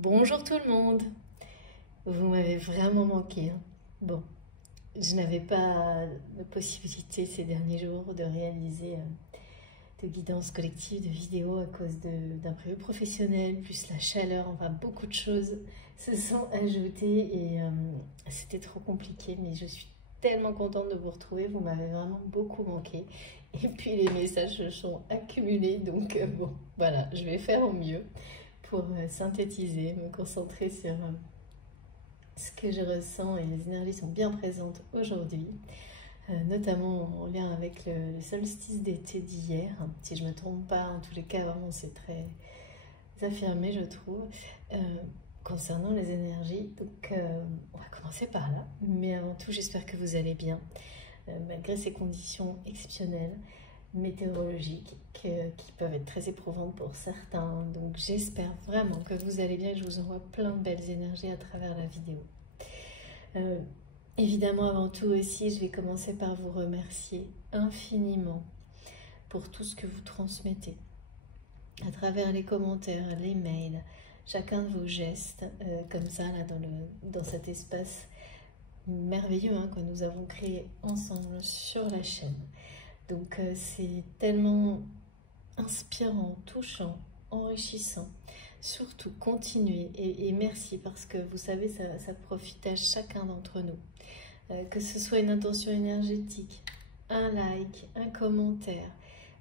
Bonjour tout le monde. Vous m'avez vraiment manqué, hein. Bon, je n'avais pas de possibilité ces derniers jours de réaliser de guidance collective, de vidéos à cause d'imprévus professionnels, plus la chaleur, enfin beaucoup de choses se sont ajoutées et c'était trop compliqué, mais je suis tellement contente de vous retrouver, vous m'avez vraiment beaucoup manqué. Et puis les messages se sont accumulés, donc bon, voilà, je vais faire au mieux pour synthétiser, me concentrer sur ce que je ressens et les énergies sont bien présentes aujourd'hui, notamment en lien avec le solstice d'été d'hier. Si je ne me trompe pas, en tous les cas, vraiment c'est très affirmé, je trouve, concernant les énergies. Donc on va commencer par là, mais avant tout, j'espère que vous allez bien, malgré ces conditions exceptionnelles météorologiques qui peuvent être très éprouvantes pour certains. Donc j'espère vraiment que vous allez bien et je vous envoie plein de belles énergies à travers la vidéo. Évidemment, avant tout aussi, je vais commencer par vous remercier infiniment pour tout ce que vous transmettez à travers les commentaires, les mails, chacun de vos gestes, comme ça, là, dans cet espace merveilleux que nous avons créé ensemble sur la chaîne. Donc c'est tellement inspirant, touchant, enrichissant. Surtout continuez et merci parce que vous savez ça profite à chacun d'entre nous. Que ce soit une intention énergétique, un like, un commentaire,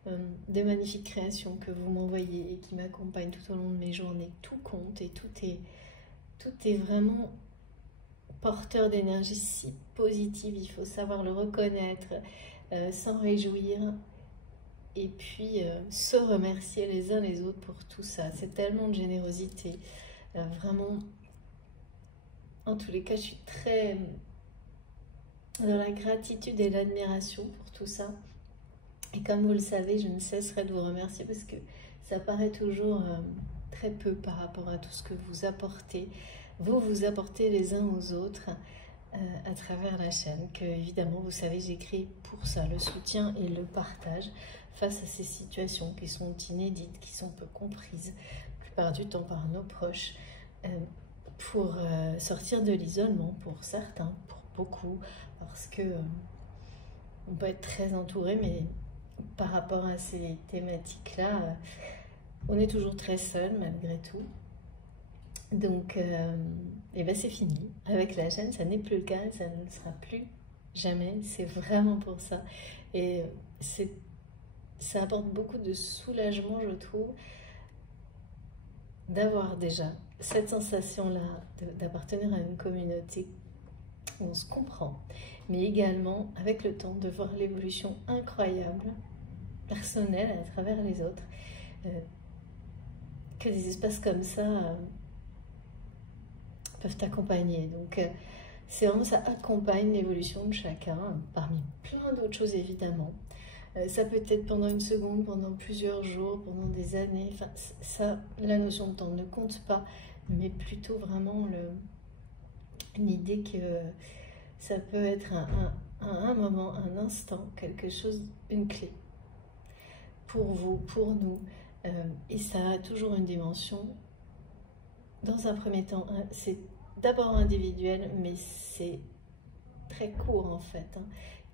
de magnifiques créations que vous m'envoyez et qui m'accompagnent tout au long de mes journées. Tout compte et tout est vraiment porteur d'énergie si positive. Il faut savoir le reconnaître, s'en réjouir et puis se remercier les uns les autres pour tout ça. C'est tellement de générosité, vraiment. En tous les cas, je suis très dans la gratitude et l'admiration pour tout ça. Et comme vous le savez, je ne cesserai de vous remercier parce que ça paraît toujours très peu par rapport à tout ce que vous apportez. Vous apportez les uns aux autres à travers la chaîne, que évidemment vous savez j'ai créé pour ça, le soutien et le partage face à ces situations qui sont inédites, qui sont peu comprises la plupart du temps par nos proches, pour sortir de l'isolement pour certains, pour beaucoup, parce que on peut être très entouré, mais par rapport à ces thématiques-là, on est toujours très seul malgré tout. Donc, et ben c'est fini. Avec la chaîne, ça n'est plus le cas, ça ne le sera plus jamais. C'est vraiment pour ça. Et ça apporte beaucoup de soulagement, je trouve, d'avoir déjà cette sensation-là d'appartenir à une communauté où on se comprend, mais également avec le temps de voir l'évolution incroyable, personnelle à travers les autres, que des espaces comme ça peuvent accompagner. Donc c'est vraiment, ça accompagne l'évolution de chacun, parmi plein d'autres choses évidemment. Ça peut être pendant une seconde, pendant plusieurs jours, pendant des années. Enfin, ça, la notion de temps ne compte pas, mais plutôt vraiment l'idée que ça peut être un moment, un instant, quelque chose, une clé pour vous, pour nous. Et ça a toujours une dimension. Dans un premier temps, c'est d'abord individuel, mais c'est très court en fait.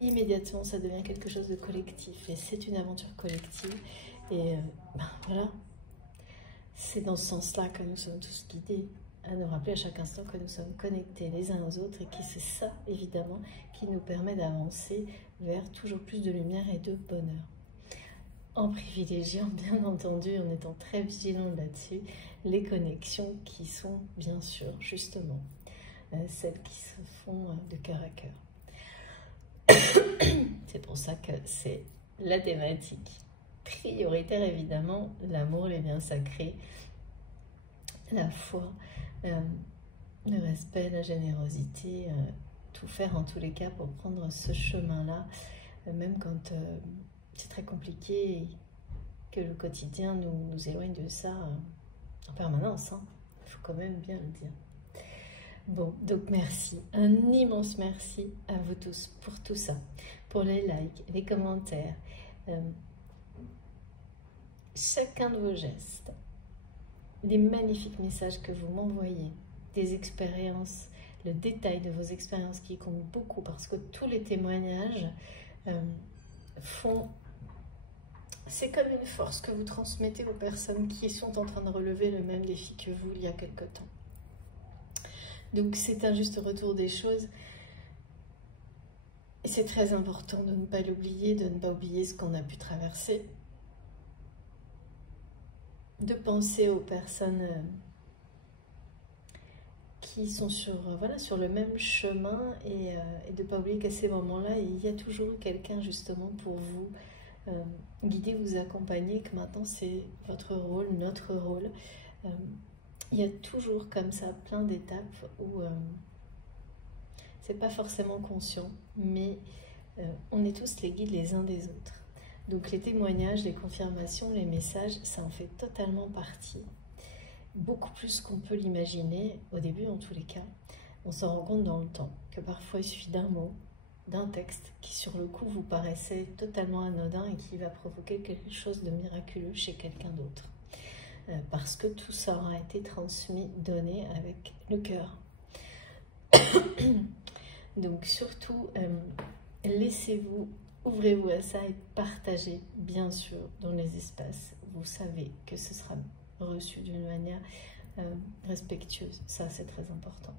Immédiatement, ça devient quelque chose de collectif et c'est une aventure collective. Et voilà, c'est dans ce sens-là que nous sommes tous guidés, à nous rappeler à chaque instant que nous sommes connectés les uns aux autres et que c'est ça, évidemment, qui nous permet d'avancer vers toujours plus de lumière et de bonheur. En privilégiant, bien entendu, en étant très vigilant là-dessus, les connexions qui sont, bien sûr, justement, celles qui se font de cœur à cœur. C'est pour ça que c'est la thématique prioritaire, évidemment, l'amour, les biens sacrés, la foi, le respect, la générosité, tout faire en tous les cas pour prendre ce chemin-là, même quand c'est très compliqué et que le quotidien nous éloigne de ça en permanence. Il faut quand même bien le dire. Bon, donc merci, un immense merci à vous tous pour tout ça, pour les likes, les commentaires, chacun de vos gestes, des magnifiques messages que vous m'envoyez, des expériences, le détail de vos expériences qui compte beaucoup parce que tous les témoignages font... C'est comme une force que vous transmettez aux personnes qui sont en train de relever le même défi que vous il y a quelque temps. Donc c'est un juste retour des choses. Et c'est très important de ne pas l'oublier, de ne pas oublier ce qu'on a pu traverser. De penser aux personnes qui sont sur le même chemin et de ne pas oublier qu'à ces moments-là, il y a toujours quelqu'un justement pour vous guider, vous accompagner, que maintenant c'est votre rôle, notre rôle. Il y a toujours comme ça plein d'étapes où c'est pas forcément conscient, mais on est tous les guides les uns des autres. Donc les témoignages, les confirmations, les messages, ça en fait totalement partie. Beaucoup plus qu'on peut l'imaginer, au début en tous les cas. On s'en rend compte dans le temps, que parfois il suffit d'un mot, d'un texte, qui sur le coup vous paraissait totalement anodin et qui va provoquer quelque chose de miraculeux chez quelqu'un d'autre. Parce que tout ça aura été transmis, donné avec le cœur. Donc surtout, laissez-vous, ouvrez-vous à ça et partagez, bien sûr, dans les espaces. Vous savez que ce sera reçu d'une manière respectueuse. Ça, c'est très important.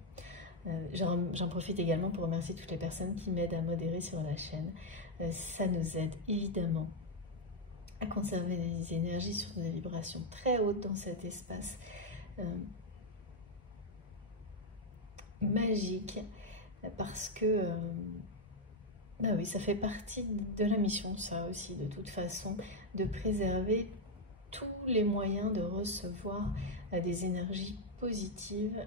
J'en profite également pour remercier toutes les personnes qui m'aident à modérer sur la chaîne. Ça nous aide évidemment à conserver des énergies sur des vibrations très hautes dans cet espace magique, parce que bah oui, ça fait partie de la mission, ça aussi, de toute façon, de préserver tous les moyens de recevoir des énergies positives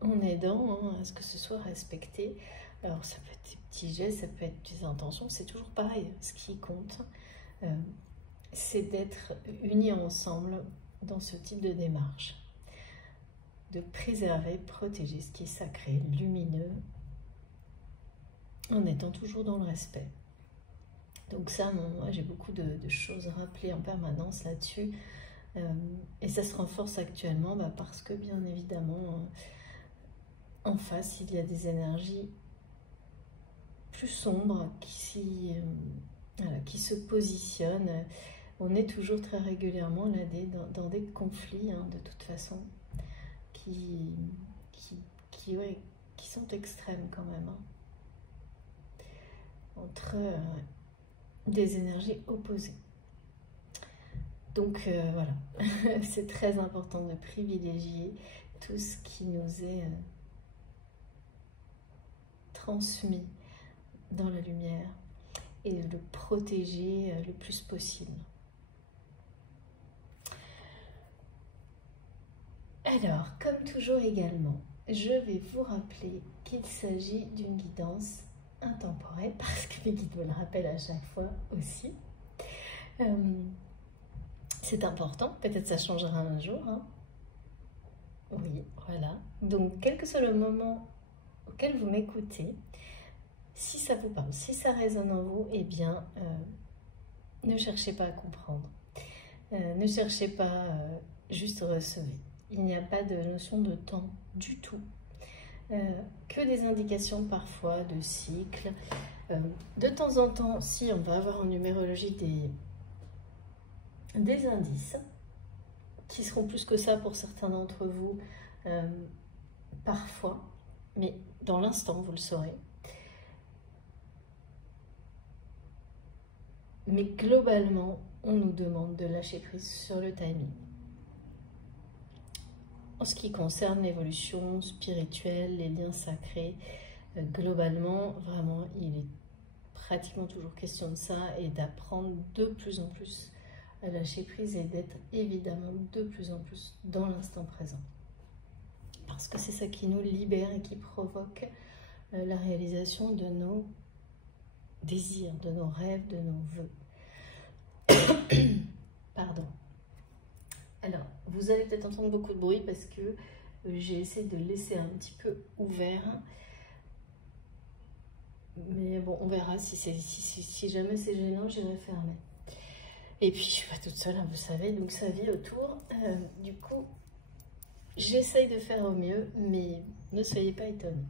en aidant à ce que ce soit respecté. Alors ça peut être des petits gestes, ça peut être des intentions, c'est toujours pareil. Ce qui compte, c'est d'être unis ensemble dans ce type de démarche, de préserver, protéger ce qui est sacré, lumineux, en étant toujours dans le respect. Donc ça, moi j'ai beaucoup de choses rappelées en permanence là-dessus, et ça se renforce actuellement parce que bien évidemment, en face, il y a des énergies plus sombres qui se positionnent. On est toujours très régulièrement là dans des conflits, de toute façon, qui sont extrêmes quand même, entre des énergies opposées. Donc voilà, c'est très important de privilégier tout ce qui nous est transmis dans la lumière et de le protéger le plus possible. Alors, comme toujours également, je vais vous rappeler qu'il s'agit d'une guidance intemporelle, parce que les guides me le rappellent à chaque fois aussi. C'est important, peut-être ça changera un jour. Oui, voilà. Donc, quel que soit le moment auquel vous m'écoutez, si ça vous parle, si ça résonne en vous, eh bien, ne cherchez pas à comprendre. Ne cherchez pas, juste recevez. Il n'y a pas de notion de temps du tout. Que des indications parfois de cycle. De temps en temps, si on va avoir en numérologie des indices, qui seront plus que ça pour certains d'entre vous, parfois, mais dans l'instant, vous le saurez. Mais globalement, on nous demande de lâcher prise sur le timing. En ce qui concerne l'évolution spirituelle, les liens sacrés, globalement, vraiment, il est pratiquement toujours question de ça et d'apprendre de plus en plus à lâcher prise et d'être évidemment de plus en plus dans l'instant présent. Parce que c'est ça qui nous libère et qui provoque la réalisation de nos désirs, de nos rêves, de nos vœux. Pardon. Alors, vous allez peut-être entendre beaucoup de bruit parce que j'ai essayé de laisser un petit peu ouvert. Mais bon, on verra si jamais c'est gênant, j'irai fermer. Et puis, je suis pas toute seule, hein, vous savez, donc ça vit autour. Du coup, j'essaye de faire au mieux, mais ne soyez pas étonnés.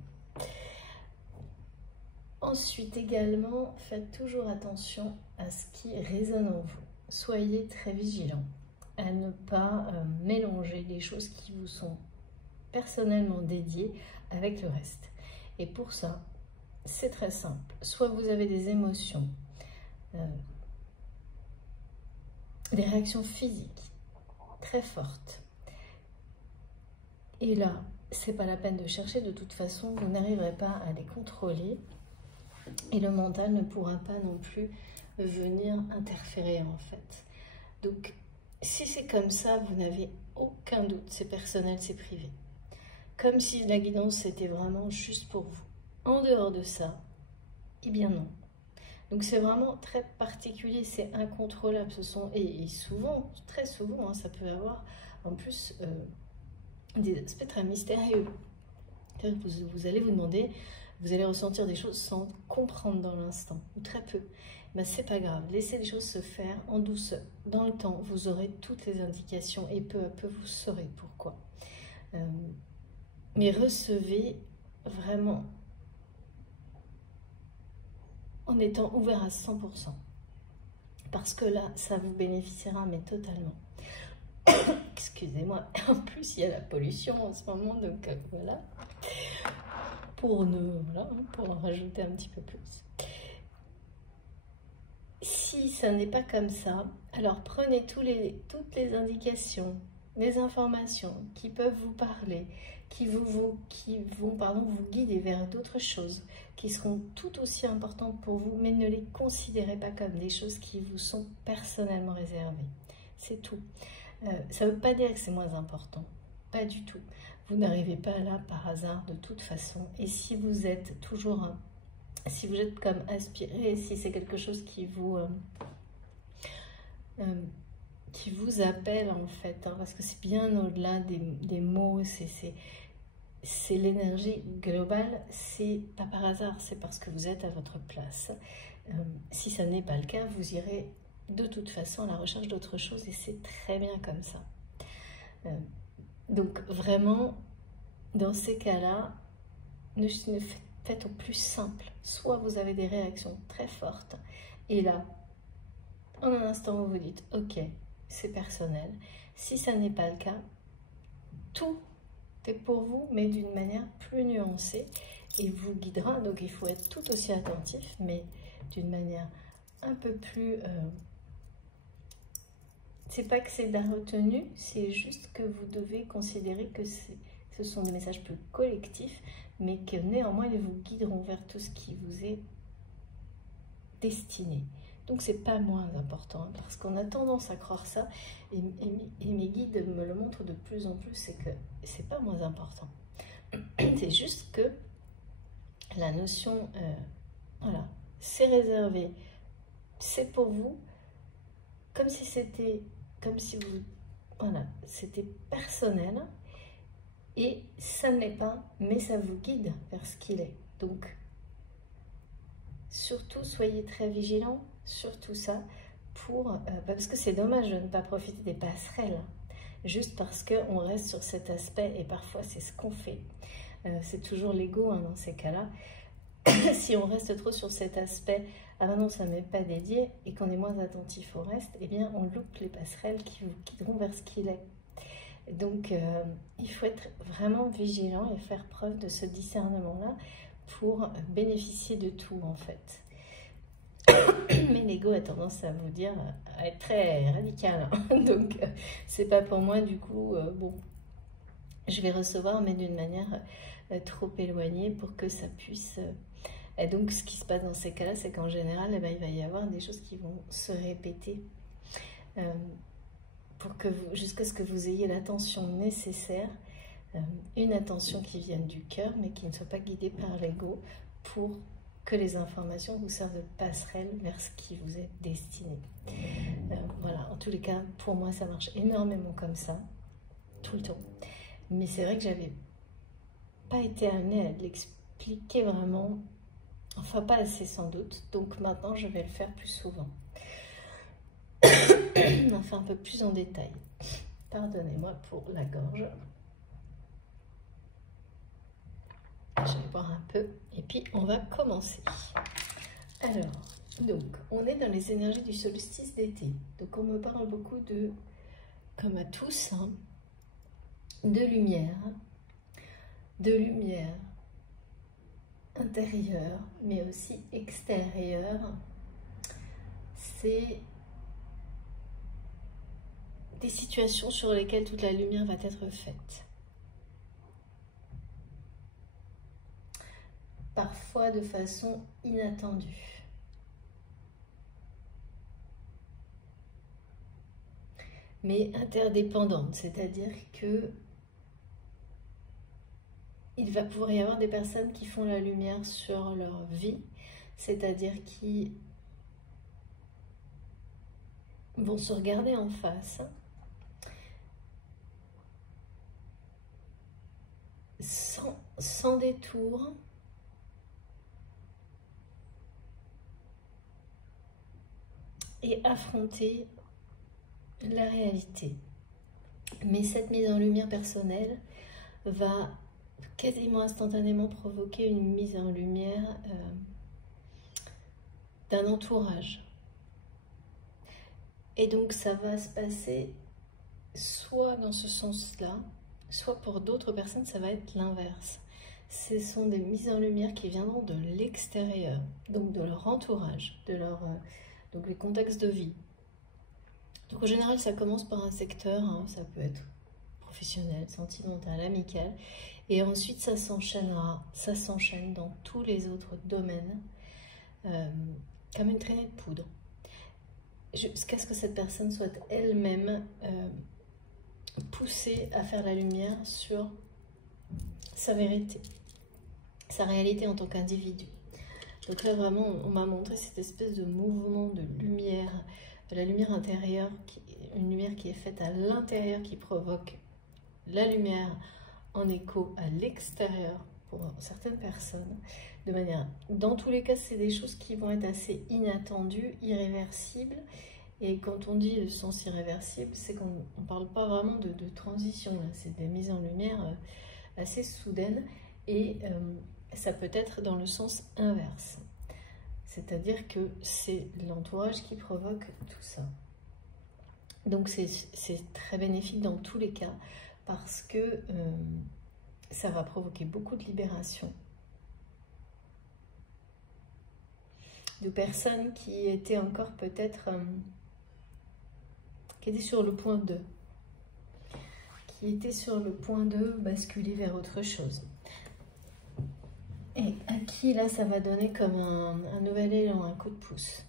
Ensuite, également, faites toujours attention à ce qui résonne en vous. Soyez très vigilants à ne pas mélanger les choses qui vous sont personnellement dédiées avec le reste. Et pour ça, c'est très simple. Soit vous avez des émotions, des réactions physiques très fortes. Et là, c'est pas la peine de chercher. De toute façon, vous n'arriverez pas à les contrôler. Et le mental ne pourra pas non plus venir interférer en fait. Donc, si c'est comme ça, vous n'avez aucun doute. C'est personnel, c'est privé. Comme si la guidance était vraiment juste pour vous. En dehors de ça, eh bien non. Donc c'est vraiment très particulier, c'est incontrôlable. Et souvent, très souvent, hein, ça peut avoir en plus des aspects très mystérieux. Vous allez vous demander, vous allez ressentir des choses sans comprendre dans l'instant, ou très peu. Ben, c'est pas grave, laissez les choses se faire en douceur. Dans le temps, vous aurez toutes les indications et peu à peu, vous saurez pourquoi. Mais recevez vraiment en étant ouvert à 100%. Parce que là, ça vous bénéficiera, mais totalement. Excusez-moi, en plus, il y a la pollution en ce moment, donc voilà. Pour en rajouter un petit peu plus. Si ça n'est pas comme ça, alors prenez toutes les indications, les informations qui peuvent vous parler, qui vont vous guider vers d'autres choses qui seront tout aussi importantes pour vous, mais ne les considérez pas comme des choses qui vous sont personnellement réservées. C'est tout. Ça ne veut pas dire que c'est moins important, pas du tout. Vous n'arrivez pas là par hasard de toute façon. Et si vous êtes toujours, si vous êtes comme inspiré, si c'est quelque chose qui vous appelle en fait, hein, parce que c'est bien au-delà des mots, c'est l'énergie globale, c'est pas par hasard, c'est parce que vous êtes à votre place. Si ça n'est pas le cas, vous irez de toute façon à la recherche d'autre chose et c'est très bien comme ça. Donc vraiment, dans ces cas-là, ne faites au plus simple. Soit vous avez des réactions très fortes et là, en un instant, vous vous dites « Ok, c'est personnel ». Si ça n'est pas le cas, tout est pour vous, mais d'une manière plus nuancée et vous guidera. Donc il faut être tout aussi attentif, mais d'une manière un peu plus... c'est pas que c'est de la retenue, c'est juste que vous devez considérer que ce sont des messages plus collectifs, mais que néanmoins ils vous guideront vers tout ce qui vous est destiné. Donc c'est pas moins important, parce qu'on a tendance à croire ça, et mes guides me le montrent de plus en plus, c'est que c'est pas moins important. C'est juste que la notion, voilà, c'est réservé, c'est pour vous, comme si vous, voilà, c'était personnel, et ça ne l'est pas, mais ça vous guide vers ce qu'il est. Donc, surtout, soyez très vigilants sur tout ça, parce que c'est dommage de ne pas profiter des passerelles, juste parce qu'on reste sur cet aspect, et parfois c'est ce qu'on fait. C'est toujours l'ego hein, dans ces cas-là. Si on reste trop sur cet aspect, ah ben non, ça ne m'est pas dédié, et qu'on est moins attentif au reste, eh bien on loupe les passerelles qui vous guideront vers ce qu'il est. Donc il faut être vraiment vigilant et faire preuve de ce discernement-là pour bénéficier de tout en fait. Mais l'ego a tendance à vous dire, à être très radical, hein. Donc c'est pas pour moi, du coup, bon, je vais recevoir, mais d'une manière trop éloignée pour que ça puisse... Et donc ce qui se passe dans ces cas-là, c'est qu'en général, eh ben, il va y avoir des choses qui vont se répéter pour que jusqu'à ce que vous ayez l'attention nécessaire, une attention qui vienne du cœur, mais qui ne soit pas guidée par l'ego, pour que les informations vous servent de passerelle vers ce qui vous est destiné. Voilà, en tous les cas, pour moi, ça marche énormément comme ça, tout le temps. Mais c'est vrai que j'avais pas été amenée à l'expliquer vraiment, enfin pas assez sans doute, donc maintenant je vais le faire plus souvent. enfin un peu plus en détail. Pardonnez-moi pour la gorge. Je vais boire un peu et puis on va commencer. Alors, donc, on est dans les énergies du solstice d'été. Donc, on me parle beaucoup de, comme à tous, hein, de lumière intérieure, mais aussi extérieure. C'est des situations sur lesquelles toute la lumière va être faite. Parfois de façon inattendue. Mais interdépendante, c'est-à-dire que il va pouvoir y avoir des personnes qui font la lumière sur leur vie, c'est-à-dire qui vont se regarder en face sans détour, et affronter la réalité. Mais cette mise en lumière personnelle va quasiment instantanément provoquer une mise en lumière d'un entourage. Et donc ça va se passer soit dans ce sens-là, soit pour d'autres personnes ça va être l'inverse. Ce sont des mises en lumière qui viendront de l'extérieur, donc de leur entourage, de leur donc les contextes de vie. Donc en général ça commence par un secteur, hein, ça peut être professionnel, sentimental, amical, et ensuite ça s'enchaînera, ça s'enchaîne dans tous les autres domaines, comme une traînée de poudre. Jusqu'à ce que cette personne soit elle-même poussée à faire la lumière sur sa vérité, sa réalité en tant qu'individu. Donc là vraiment on m'a montré cette espèce de mouvement de lumière, de la lumière intérieure, une lumière qui est faite à l'intérieur, qui provoque la lumière en écho à l'extérieur pour certaines personnes, de manière, dans tous les cas c'est des choses qui vont être assez inattendues, irréversibles. Et quand on dit le sens irréversible, c'est qu'on ne parle pas vraiment de transition, c'est des mises en lumière assez soudaines, et ça peut être dans le sens inverse. C'est-à-dire que c'est l'entourage qui provoque tout ça. Donc c'est très bénéfique dans tous les cas, parce que ça va provoquer beaucoup de libération. De personnes qui étaient encore peut-être... qui étaient sur le point de basculer vers autre chose. Et à qui là ça va donner comme un nouvel élan, un coup de pouce.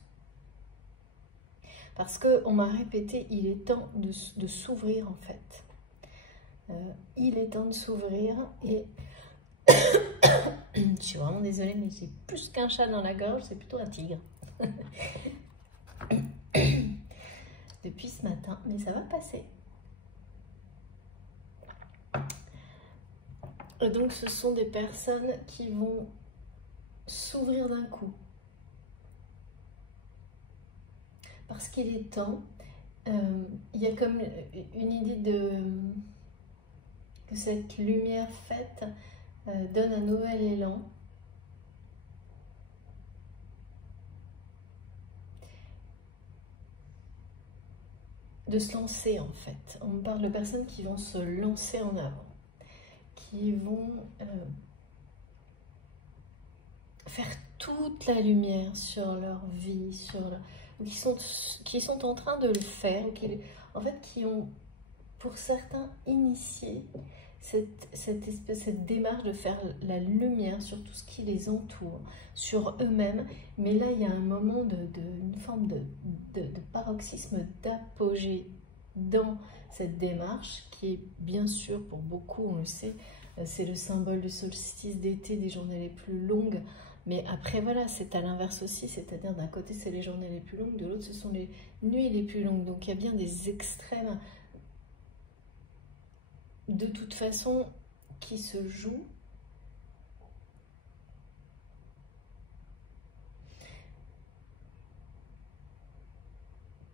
Parce qu'on m'a répété, il est temps de s'ouvrir en fait. Il est temps de s'ouvrir et je suis vraiment désolée, mais j'ai plus qu'un chat dans la gorge, c'est plutôt un tigre. Depuis ce matin, mais ça va passer. Et donc ce sont des personnes qui vont s'ouvrir d'un coup. Parce qu'il est temps. Il y a comme une idée que cette lumière faite donne un nouvel élan. De se lancer en fait. On me parle de personnes qui vont se lancer en avant, qui vont faire toute la lumière sur leur vie, qui sont en train de le faire, en fait qui ont pour certains initié cette démarche de faire la lumière sur tout ce qui les entoure, sur eux-mêmes. Mais là, il y a un moment une forme de paroxysme, d'apogée dans cette démarche qui est bien sûr pour beaucoup, on le sait, c'est le symbole du solstice d'été, des journées les plus longues. Mais après, voilà, c'est à l'inverse aussi, c'est-à-dire d'un côté, c'est les journées les plus longues, de l'autre, ce sont les nuits les plus longues. Donc, il y a bien des extrêmes de toute façon qui se jouent.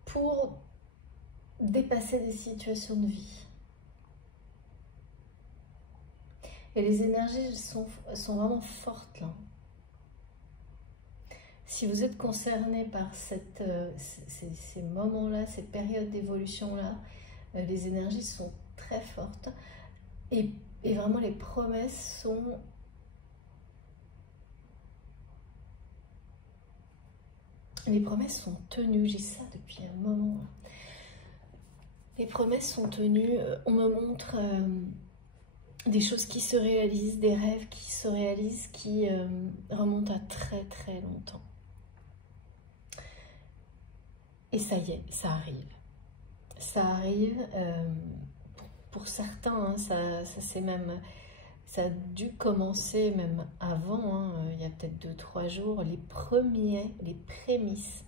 Pour dépasser des situations de vie. Et les énergies sont vraiment fortes là. Si vous êtes concerné par ces moments-là, ces périodes d'évolution-là, les énergies sont très fortes. Et vraiment, les promesses sont... Les promesses sont tenues, j'ai ça depuis un moment. Les promesses sont tenues, on me montre des choses qui se réalisent, des rêves qui se réalisent, qui remontent à très très longtemps. Et ça y est, ça arrive. Ça arrive, pour certains, hein, ça a dû commencer même avant, hein, il y a peut-être 2-3 jours, les prémices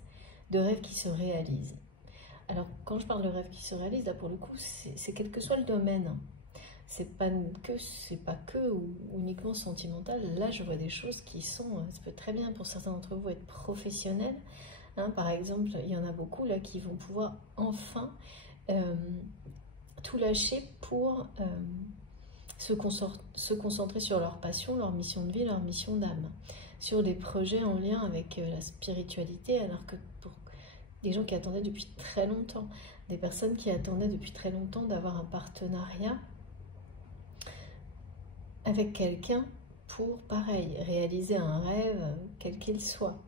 de rêves qui se réalisent. Alors, quand je parle de rêves qui se réalisent, là pour le coup, c'est quel que soit le domaine. Hein. C'est pas que ou uniquement sentimental. Là, je vois des choses qui sont, ça peut très bien pour certains d'entre vous être professionnels. Hein, par exemple, il y en a beaucoup là qui vont pouvoir enfin tout lâcher pour se concentrer sur leur passion, leur mission de vie, leur mission d'âme, sur des projets en lien avec la spiritualité, alors que pour des gens qui attendaient depuis très longtemps, des personnes qui attendaient depuis très longtemps d'avoir un partenariat avec quelqu'un pour, pareil, réaliser un rêve, quel qu'il soit.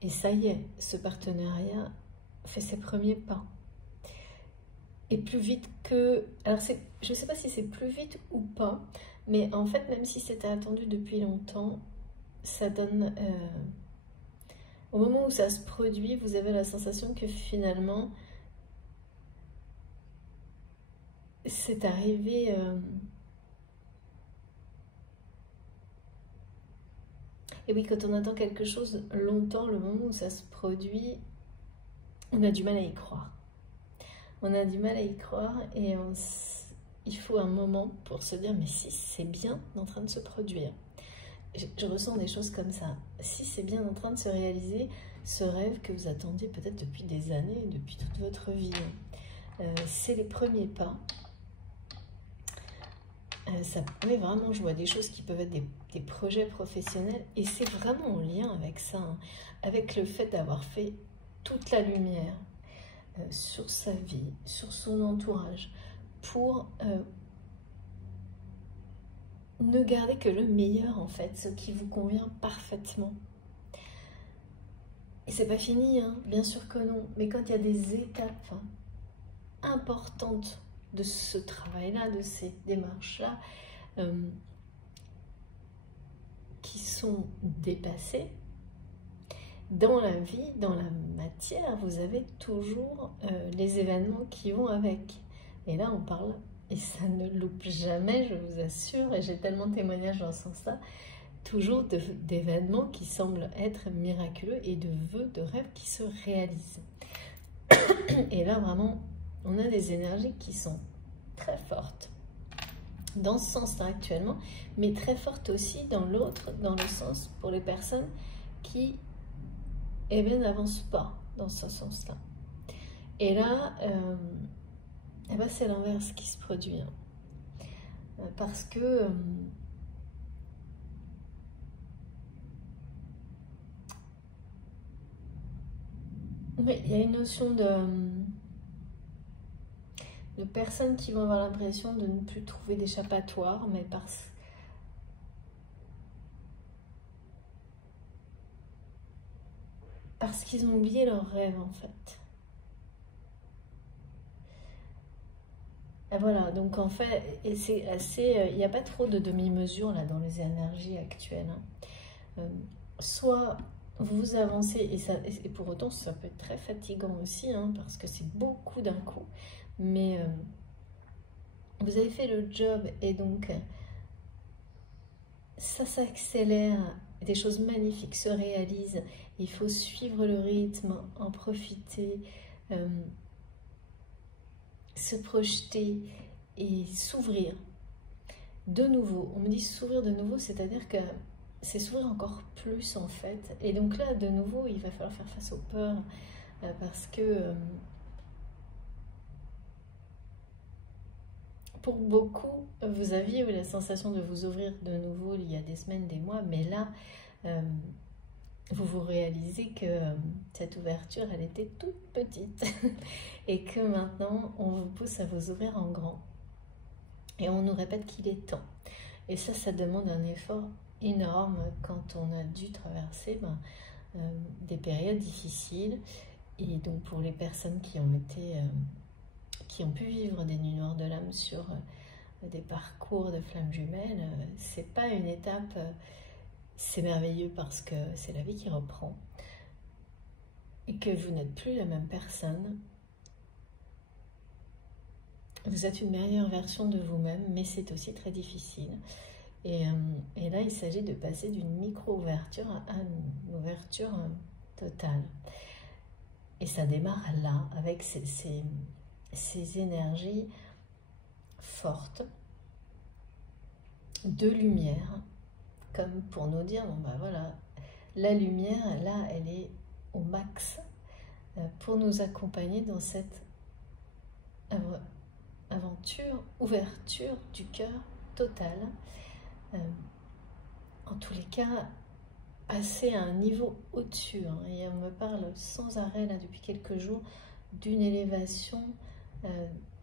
Et ça y est, ce partenariat fait ses premiers pas. Et plus vite que... Alors, je ne sais pas si c'est plus vite ou pas, mais en fait, même si c'était attendu depuis longtemps, ça donne... au moment où ça se produit, vous avez la sensation que finalement, c'est arrivé... Et oui, quand on attend quelque chose longtemps, le moment où ça se produit, on a du mal à y croire. On a du mal à y croire et il faut un moment pour se dire, mais si c'est bien en train de se produire. Je ressens des choses comme ça. Si c'est bien en train de se réaliser, ce rêve que vous attendiez peut-être depuis des années, depuis toute votre vie. C'est les premiers pas. Oui, vraiment, je vois des choses qui peuvent être des projets professionnels et c'est vraiment en lien avec ça, hein, avec le fait d'avoir fait toute la lumière sur sa vie, sur son entourage, pour ne garder que le meilleur en fait, ce qui vous convient parfaitement. Et c'est pas fini, hein, bien sûr que non, mais quand il y a des étapes importantes de ce travail-là, de ces démarches-là, qui sont dépassées, dans la vie, dans la matière, vous avez toujours les événements qui vont avec. Et là, on parle, et ça ne loupe jamais, je vous assure, et j'ai tellement de témoignages dans ce sens-là, toujours d'événements qui semblent être miraculeux et de vœux, de rêves qui se réalisent. Et là, vraiment, on a des énergies qui sont très fortes dans ce sens-là actuellement, mais très fortes aussi dans l'autre, dans le sens pour les personnes qui n'avancent pas dans ce sens-là. Et là, ben c'est l'inverse qui se produit. Hein. Parce que mais il y a une notion de personnes qui vont avoir l'impression de ne plus trouver d'échappatoire, mais parce qu'ils ont oublié leurs rêves en fait. Et voilà, donc en fait, et c'est assez, il n'y a pas trop de demi-mesure là dans les énergies actuelles. Hein. Soit vous avancez, et pour autant ça peut être très fatigant aussi, hein, parce que c'est beaucoup d'un coup, mais vous avez fait le job et donc ça s'accélère, des choses magnifiques se réalisent, il faut suivre le rythme, en profiter, se projeter et s'ouvrir de nouveau. On me dit s'ouvrir de nouveau, c'est-à-dire que c'est s'ouvrir encore plus en fait. Et donc là, de nouveau, il va falloir faire face aux peurs parce que Pour beaucoup, vous aviez eu la sensation de vous ouvrir de nouveau il y a des semaines, des mois, mais là, vous réalisez que cette ouverture, elle était toute petite et que maintenant, on vous pousse à vous ouvrir en grand. Et on nous répète qu'il est temps. Et ça demande un effort énorme quand on a dû traverser des périodes difficiles. Et donc pour les personnes qui ont pu vivre des nuits noires de l'âme sur des parcours de flammes jumelles, c'est pas une étape, c'est merveilleux parce que c'est la vie qui reprend et que vous n'êtes plus la même personne. Vous êtes une meilleure version de vous-même, mais c'est aussi très difficile. Et là, il s'agit de passer d'une micro-ouverture à une ouverture totale. Et ça démarre là, avec ces énergies fortes de lumière, comme pour nous dire, bon bah voilà, la lumière, là, elle est au max pour nous accompagner dans cette aventure, ouverture du cœur totale. En tous les cas, passer à un niveau au-dessus. Et on me parle sans arrêt, là, depuis quelques jours, d'une élévation,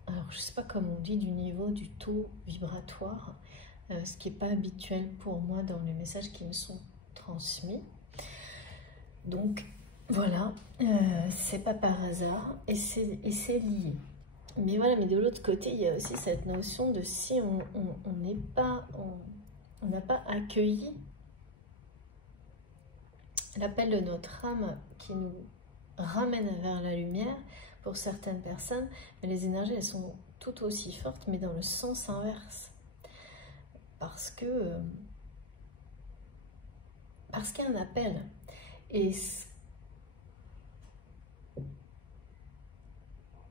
alors je ne sais pas comment on dit, du niveau du taux vibratoire, ce qui n'est pas habituel pour moi dans les messages qui me sont transmis. Donc, voilà, c'est pas par hasard, et c'est lié. Mais voilà, mais de l'autre côté, il y a aussi cette notion de si on n'a pas accueilli l'appel de notre âme qui nous ramène vers la lumière, pour certaines personnes, mais les énergies, elles sont tout aussi fortes, mais dans le sens inverse. Parce qu'il y a un appel. Et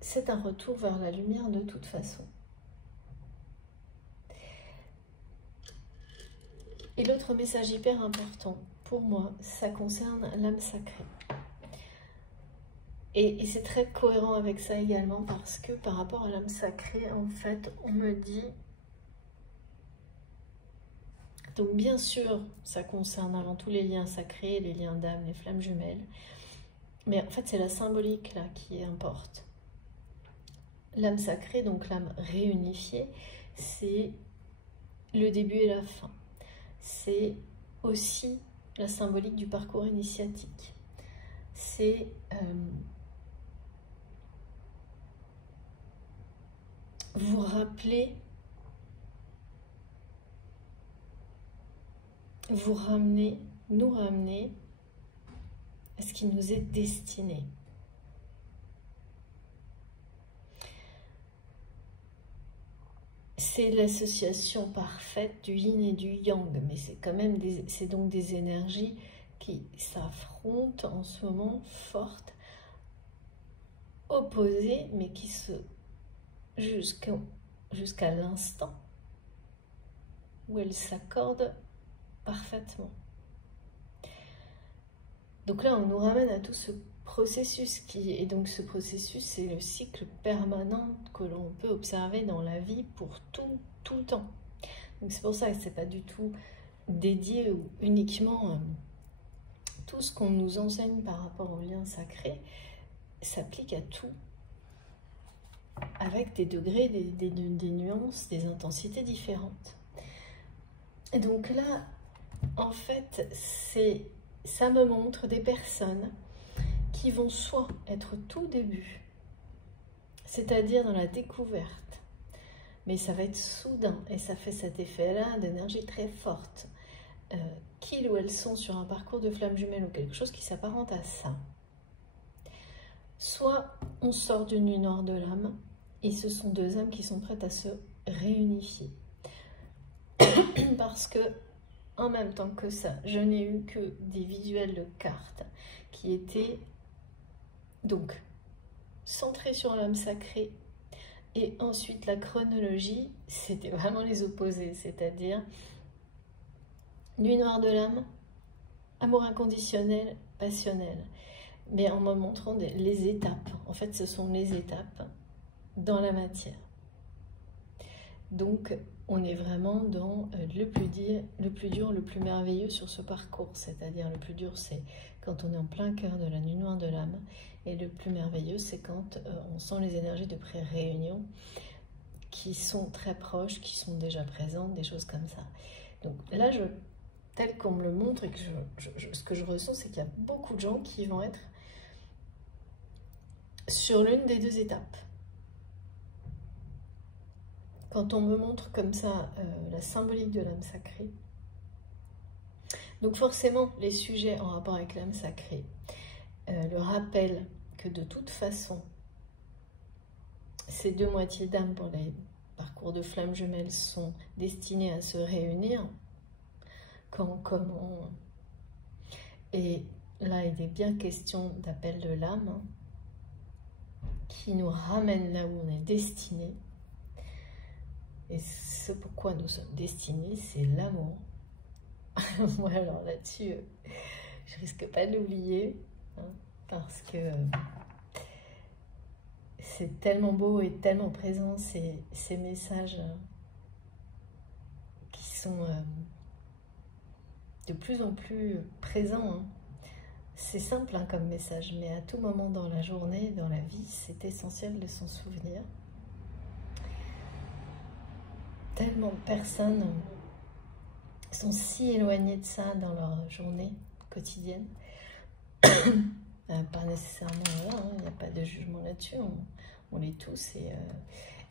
c'est un retour vers la lumière de toute façon. Et l'autre message hyper important, pour moi, ça concerne l'âme sacrée. Et c'est très cohérent avec ça également, parce que par rapport à l'âme sacrée, en fait, on me dit... Donc bien sûr, ça concerne avant tout les liens sacrés, les liens d'âme, les flammes jumelles. Mais en fait, c'est la symbolique là qui importe. L'âme sacrée, donc l'âme réunifiée, c'est le début et la fin. C'est aussi la symbolique du parcours initiatique. C'est vous rappeler, vous ramener, nous ramener à ce qui nous est destiné. C'est l'association parfaite du yin et du yang, mais c'est quand même c'est donc des énergies qui s'affrontent en ce moment, fortes, opposées, mais qui se jusqu'à l'instant où elles s'accordent parfaitement. Donc là, on nous ramène à tout ce processus et donc ce processus, c'est le cycle permanent que l'on peut observer dans la vie pour tout le temps. Donc c'est pour ça que c'est pas du tout dédié ou uniquement tout ce qu'on nous enseigne par rapport au lien sacré s'applique à tout, avec des degrés, des nuances, des intensités différentes. Et donc là, en fait, ça me montre des personnes qui vont soit être tout début, c'est-à-dire dans la découverte, mais ça va être soudain, et ça fait cet effet-là d'énergie très forte, qu'ils ou elles sont sur un parcours de flamme jumelle ou quelque chose qui s'apparente à ça. Soit on sort d'une nuit noire de l'âme, et ce sont deux âmes qui sont prêtes à se réunifier. Parce que, en même temps que ça, je n'ai eu que des visuels de cartes qui étaient donc centrés sur l'âme sacrée, et ensuite la chronologie, c'était vraiment les opposés, c'est-à-dire nuit noire de l'âme, amour inconditionnel, passionnel, mais en me montrant les étapes. En fait, ce sont les étapes dans la matière. Donc, on est vraiment dans le plus dur, le plus merveilleux sur ce parcours. C'est-à-dire, le plus dur, c'est quand on est en plein cœur de la nuit noire de l'âme. Et le plus merveilleux, c'est quand on sent les énergies de pré-réunion qui sont très proches, qui sont déjà présentes, des choses comme ça. Donc là, tel qu'on me le montre et que ce que je ressens, c'est qu'il y a beaucoup de gens qui vont être sur l'une des deux étapes. Quand on me montre comme ça la symbolique de l'âme sacrée, donc forcément les sujets en rapport avec l'âme sacrée, le rappel que de toute façon, ces deux moitiés d'âme pour les parcours de flammes jumelles sont destinées à se réunir, quand, comment. Et là, il est bien question d'appel de l'âme qui nous ramène là où on est destiné. Et ce pourquoi nous sommes destinés, c'est l'amour. Moi, alors là-dessus, je risque pas de l'oublier, hein, parce que c'est tellement beau et tellement présent, ces messages qui sont de plus en plus présents. Hein. C'est simple hein, comme message, mais à tout moment dans la journée, dans la vie, c'est essentiel de s'en souvenir. Tellement de personnes sont si éloignées de ça dans leur journée quotidienne. Pas nécessairement là, hein, il n'y a pas de jugement là-dessus, on l'est tous et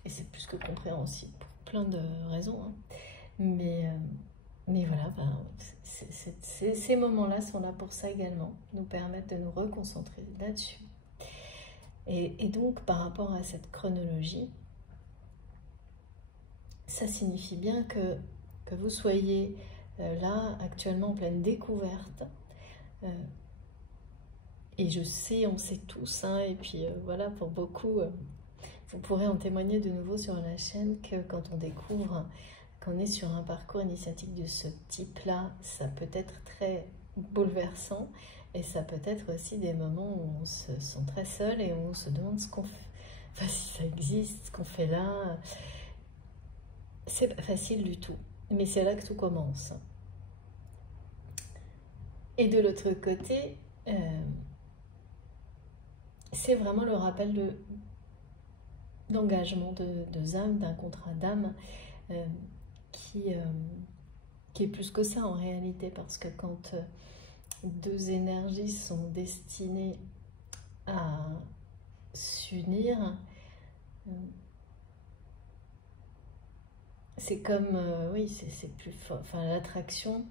c'est plus que compréhensible pour plein de raisons. Hein. Mais voilà, ces moments-là sont là pour ça également, nous permettent de nous reconcentrer là-dessus. Et donc par rapport à cette chronologie, ça signifie bien que vous soyez là actuellement en pleine découverte. Et je sais, on sait tous, hein, et puis voilà, pour beaucoup, vous pourrez en témoigner de nouveau sur la chaîne que quand on découvre qu'on est sur un parcours initiatique de ce type-là, ça peut être très bouleversant et ça peut être aussi des moments où on se sent très seul et où on se demande ce qu'on fait, enfin si ça existe, ce qu'on fait là. C'est pas facile du tout, mais c'est là que tout commence. Et de l'autre côté, c'est vraiment le rappel d'engagement de âme, d'un contrat d'âme qui est plus que ça en réalité, parce que quand deux énergies sont destinées à s'unir, c'est comme, oui, c'est plus fort, enfin l'attraction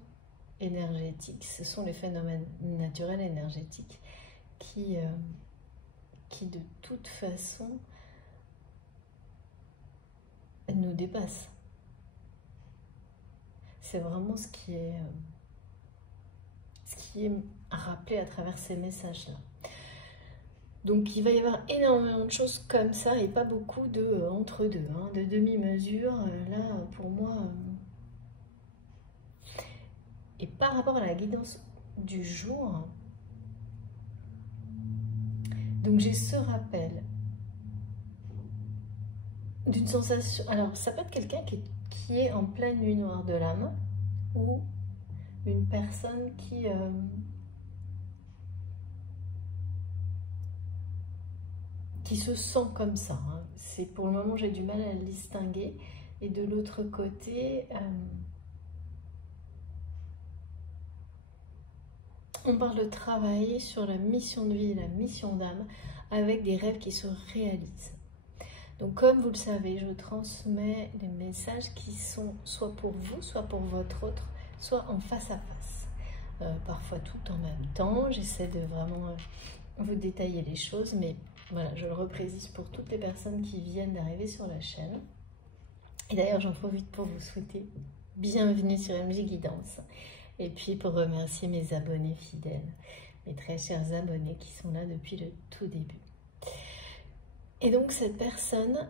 énergétique, ce sont les phénomènes naturels énergétiques qui de toute façon nous dépassent. C'est vraiment ce qui est rappelé à travers ces messages-là. Donc il va y avoir énormément de choses comme ça et pas beaucoup de entre-deux, hein, de demi-mesure. Là, pour moi... Et par rapport à la guidance du jour, donc j'ai ce rappel d'une sensation... Alors ça peut être quelqu'un qui est en pleine nuit noire de l'âme ou une personne qui... qui se sent comme ça. Hein. C'est pour le moment, j'ai du mal à le distinguer. Et de l'autre côté, on parle de travailler sur la mission de vie et la mission d'âme avec des rêves qui se réalisent. Donc comme vous le savez, je transmets des messages qui sont soit pour vous, soit pour votre autre, soit en face à face. Parfois tout en même temps. J'essaie de vraiment vous détailler les choses, mais voilà, je le reprécise pour toutes les personnes qui viennent d'arriver sur la chaîne. Et d'ailleurs, j'en profite pour vous souhaiter bienvenue sur MJ Guidance. Et puis pour remercier mes abonnés fidèles, mes très chers abonnés qui sont là depuis le tout début. Et donc cette personne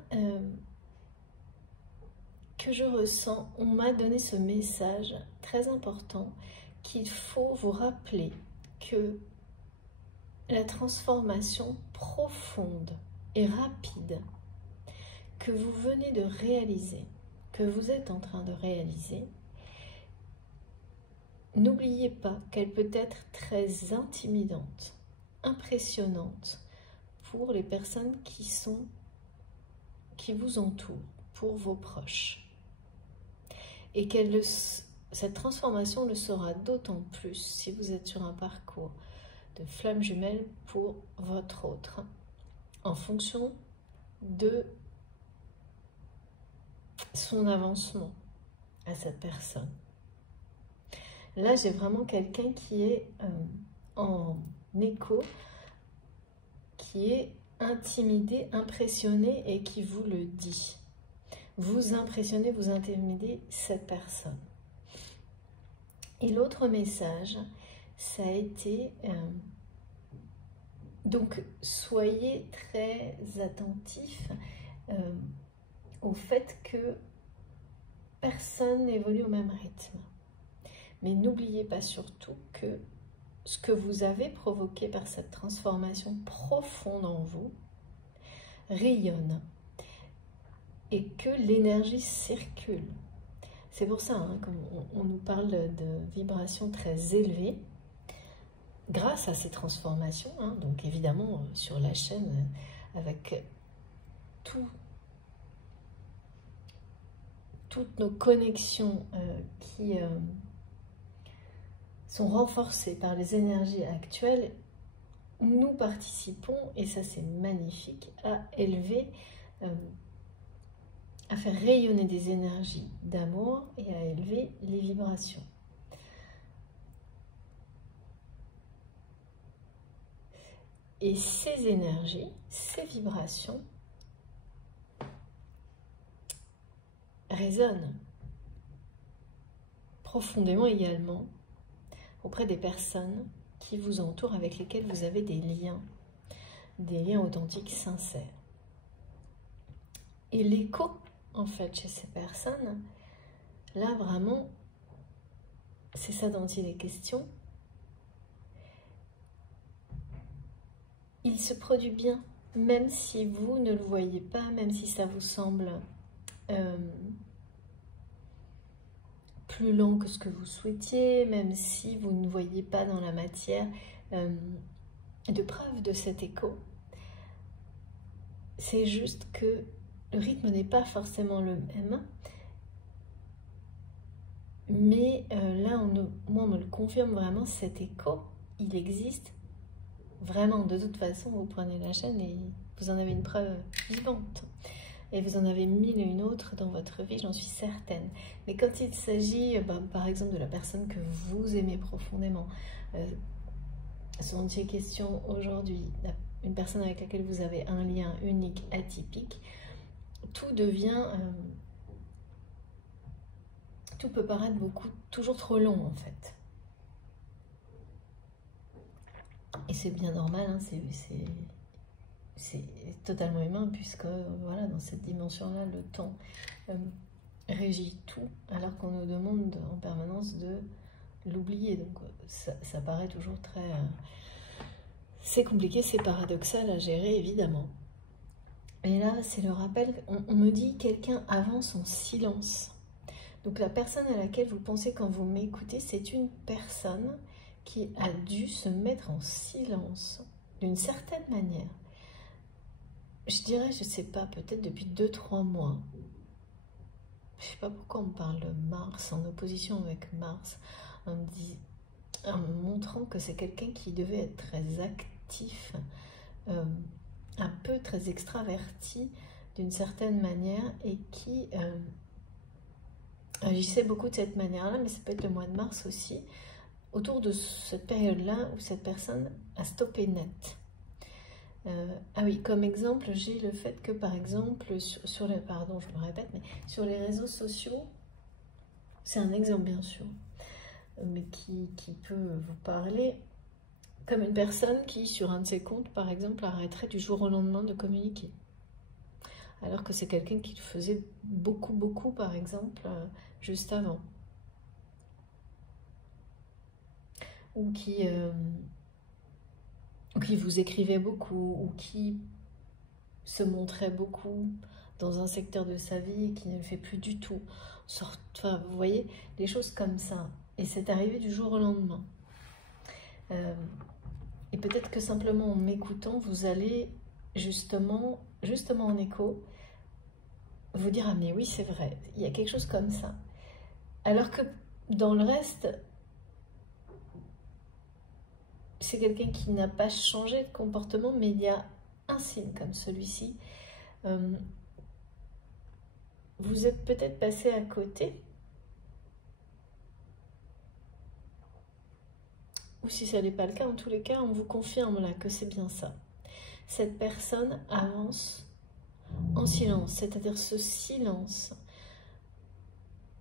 que je ressens, on m'a donné ce message très important qu'il faut vous rappeler que la transformation profonde et rapide que vous venez de réaliser que vous êtes en train de réaliser, n'oubliez pas qu'elle peut être très intimidante, impressionnante pour les personnes qui vous entourent, pour vos proches. Et cette transformation le sera d'autant plus si vous êtes sur un parcours de flamme jumelle pour votre autre, en fonction de son avancement à cette personne. Là, j'ai vraiment quelqu'un qui est en écho, qui est intimidé, impressionné et qui vous le dit. Vous impressionnez, vous intimidez cette personne. Et l'autre message, ça a été... donc, soyez très attentifs au fait que personne n'évolue au même rythme. Mais n'oubliez pas surtout que ce que vous avez provoqué par cette transformation profonde en vous rayonne et que l'énergie circule. C'est pour ça, hein, comme on nous parle de vibrations très élevées, grâce à ces transformations, hein, donc évidemment sur la chaîne, avec toutes nos connexions qui sont renforcées par les énergies actuelles, nous participons, et ça c'est magnifique, à élever, à faire rayonner des énergies d'amour et à élever les vibrations. Et ces énergies, ces vibrations résonnent profondément également auprès des personnes qui vous entourent, avec lesquelles vous avez des liens authentiques, sincères. Et l'écho, en fait, chez ces personnes, là, vraiment, c'est ça dont il est question. Il se produit bien, même si vous ne le voyez pas, même si ça vous semble plus lent que ce que vous souhaitiez, même si vous ne voyez pas dans la matière de preuve de cet écho. C'est juste que le rythme n'est pas forcément le même, mais là, moi, on me le confirme vraiment, cet écho, il existe vraiment. De toute façon, vous prenez la chaîne et vous en avez une preuve vivante. Et vous en avez mille et une autres dans votre vie, j'en suis certaine. Mais quand il s'agit, par exemple, de la personne que vous aimez profondément, ce dont il est question aujourd'hui, une personne avec laquelle vous avez un lien unique, atypique, tout devient... tout peut paraître toujours trop long, en fait. Et c'est bien normal, hein, c'est totalement humain, puisque voilà, dans cette dimension-là, le temps régit tout, alors qu'on nous demande en permanence de l'oublier. Donc ça paraît toujours très... c'est compliqué, c'est paradoxal à gérer, évidemment. Et là, c'est le rappel, on me dit quelqu'un avance en silence. Donc la personne à laquelle vous pensez quand vous m'écoutez, c'est une personne qui a dû se mettre en silence d'une certaine manière. Je dirais, je ne sais pas, peut-être depuis 2-3 mois. Je ne sais pas pourquoi on parle de Mars, en opposition avec Mars, en me montrant que c'est quelqu'un qui devait être très actif, un peu très extraverti d'une certaine manière, et qui agissait beaucoup de cette manière-là, mais ça peut être le mois de mars aussi, autour de cette période-là où cette personne a stoppé net. Ah oui, comme exemple, j'ai le fait que, par exemple, sur les, pardon, je me répète, mais sur les réseaux sociaux, c'est un exemple bien sûr, mais qui peut vous parler, comme une personne qui, sur un de ses comptes, par exemple, arrêterait du jour au lendemain de communiquer. Alors que c'est quelqu'un qui le faisait beaucoup, par exemple, juste avant. Ou qui vous écrivait beaucoup, ou qui se montrait beaucoup dans un secteur de sa vie et qui ne le fait plus du tout. Enfin, vous voyez, des choses comme ça. Et c'est arrivé du jour au lendemain. Et peut-être que simplement en m'écoutant, vous allez justement en écho, vous dire « Ah mais oui, c'est vrai, il y a quelque chose comme ça ». Alors que dans le reste, c'est quelqu'un qui n'a pas changé de comportement, mais il y a un signe comme celui-ci. Vous êtes peut-être passé à côté, ou si ça n'est pas le cas, en tous les cas, on vous confirme là que c'est bien ça. Cette personne avance en silence, c'est-à-dire ce silence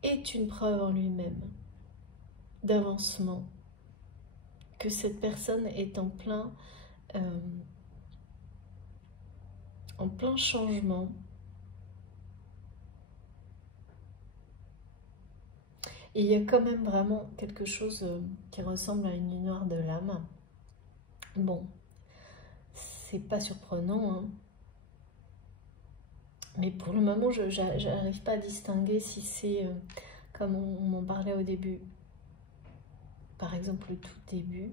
est une preuve en lui-même d'avancement, que cette personne est en plein changement. Et il y a quand même vraiment quelque chose qui ressemble à une nuit noire de l'âme. Bon, c'est pas surprenant, hein. Mais pour le moment, je n'arrive pas à distinguer si c'est, comme on m'en parlait au début, par exemple le tout début,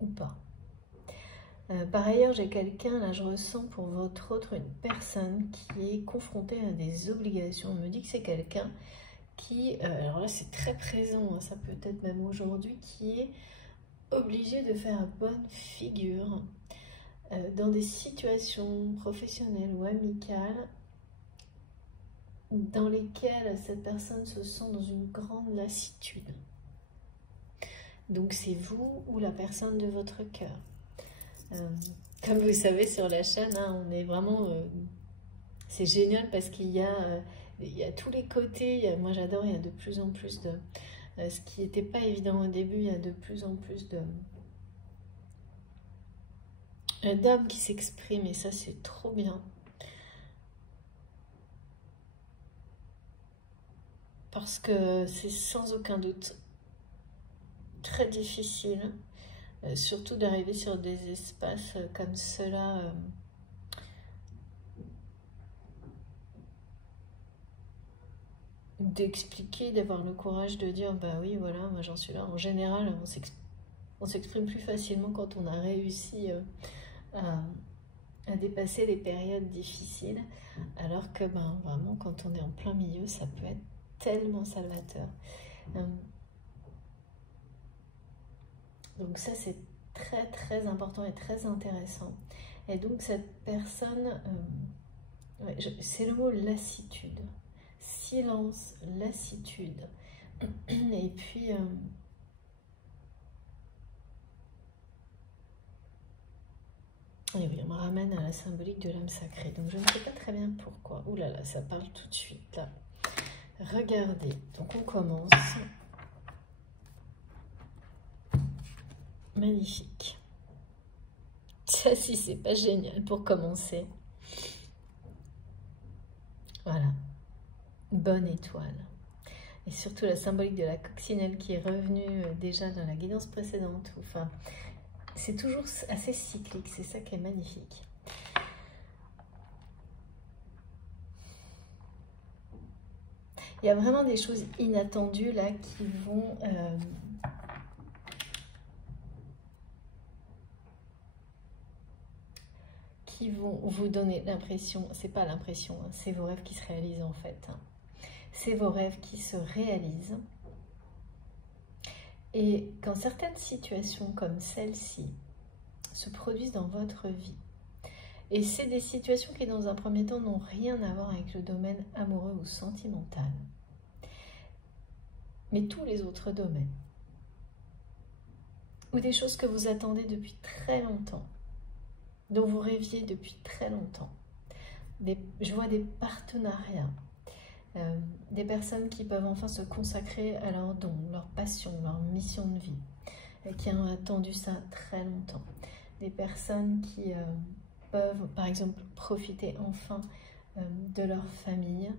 ou pas. Par ailleurs, j'ai quelqu'un, là je ressens pour votre autre, une personne qui est confrontée à des obligations. On me dit que c'est quelqu'un qui, alors là c'est très présent, hein, ça peut être même aujourd'hui, qui est obligé de faire bonne figure dans des situations professionnelles ou amicales dans lesquelles cette personne se sent dans une grande lassitude. Donc c'est vous ou la personne de votre cœur. Comme vous savez sur la chaîne, hein, on est vraiment... c'est génial parce qu'il y a tous les côtés. Moi j'adore, il y a de plus en plus de... ce qui n'était pas évident au début, il y a de plus en plus d'âmes qui s'expriment et ça c'est trop bien. Parce que c'est sans aucun doute très difficile, surtout d'arriver sur des espaces comme cela, d'expliquer, d'avoir le courage de dire bah oui voilà, moi j'en suis là. En général, on s'exprime plus facilement quand on a réussi à dépasser les périodes difficiles, alors que ben, vraiment quand on est en plein milieu, ça peut être tellement salvateur. Donc ça c'est très très important et très intéressant. Et donc cette personne, ouais, c'est le mot lassitude, silence, lassitude. Et puis et oui, on me ramène à la symbolique de l'âme sacrée. Donc je ne sais pas très bien pourquoi. Ouh là là, ça parle tout de suite là. Regardez, donc on commence. Magnifique. Ça, si c'est pas génial pour commencer. Voilà. Bonne étoile. Et surtout la symbolique de la coccinelle qui est revenue déjà dans la guidance précédente. Enfin, c'est toujours assez cyclique, c'est ça qui est magnifique. Il y a vraiment des choses inattendues là qui vont... qui vont vous donner l'impression, c'est pas l'impression, hein, c'est vos rêves qui se réalisent en fait. Hein. C'est vos rêves qui se réalisent. Et quand certaines situations comme celle-ci se produisent dans votre vie, et c'est des situations qui dans un premier temps n'ont rien à voir avec le domaine amoureux ou sentimental, mais tous les autres domaines, ou des choses que vous attendez depuis très longtemps, dont vous rêviez depuis très longtemps. Je vois des partenariats, des personnes qui peuvent enfin se consacrer à leurs dons, leur passion, leur mission de vie, qui ont attendu ça très longtemps. Des personnes qui peuvent, par exemple, profiter enfin de leur famille,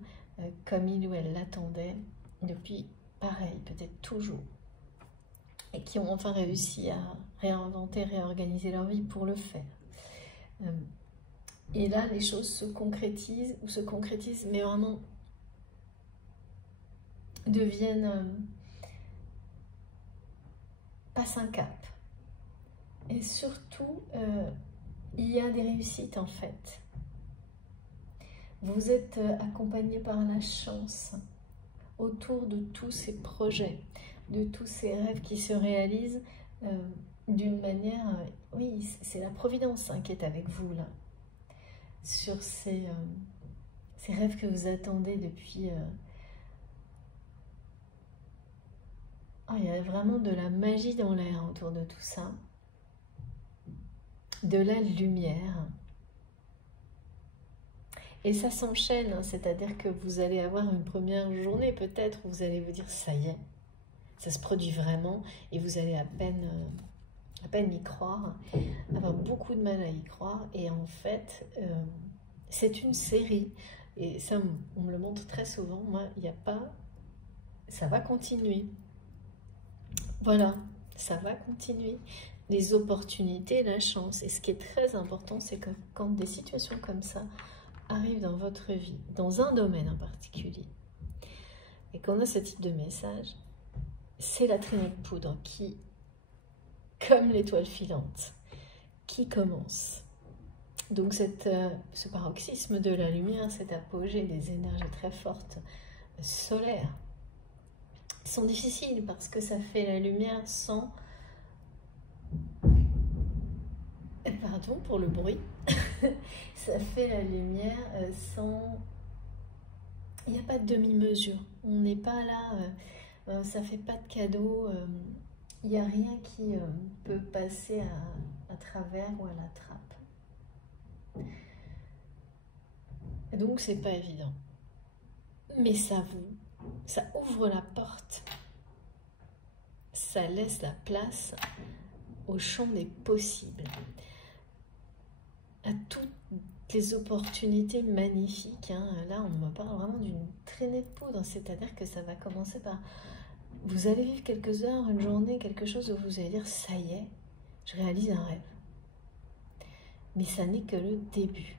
comme il ou elle l'attendait depuis, pareil, peut-être toujours. Et qui ont enfin réussi à réinventer, réorganiser leur vie pour le faire. Et là, les choses se concrétisent, ou se concrétisent, mais vraiment deviennent, passent un cap. Et surtout, il y a des réussites en fait. Vous êtes accompagné par la chance autour de tous ces projets, de tous ces rêves qui se réalisent d'une manière... oui, c'est la Providence qui est avec vous là, sur ces rêves que vous attendez depuis... Oh, il y a vraiment de la magie dans l'air autour de tout ça, de la lumière. Et ça s'enchaîne, hein, c'est-à-dire que vous allez avoir une première journée peut-être où vous allez vous dire ça y est, ça se produit vraiment, et vous allez à peine y croire, avoir beaucoup de mal à y croire, et en fait c'est une série, et ça on me le montre très souvent, moi il n'y a pas, ça va continuer, voilà, ça va continuer, les opportunités, la chance, et ce qui est très important c'est que quand des situations comme ça arrive dans votre vie, dans un domaine en particulier, et qu'on a ce type de message, c'est la traînée de poudre qui, comme l'étoile filante, qui commence. Donc ce paroxysme de la lumière, cet apogée des énergies très fortes solaires, sont difficiles parce que ça fait la lumière sans... Pardon pour le bruit. Ça fait la lumière sans... Il n'y a pas de demi-mesure. On n'est pas là, ça fait pas de cadeau. Il n'y a rien qui peut passer à travers ou à la trappe. Et donc c'est pas évident. Mais ça ouvre la porte. Ça laisse la place au champ des possibles, à toutes les opportunités magnifiques. Hein. Là, on me parle vraiment d'une traînée de poudre, c'est-à-dire que ça va commencer par... Vous allez vivre quelques heures, une journée, quelque chose où vous allez dire « ça y est, je réalise un rêve ». Mais ça n'est que le début.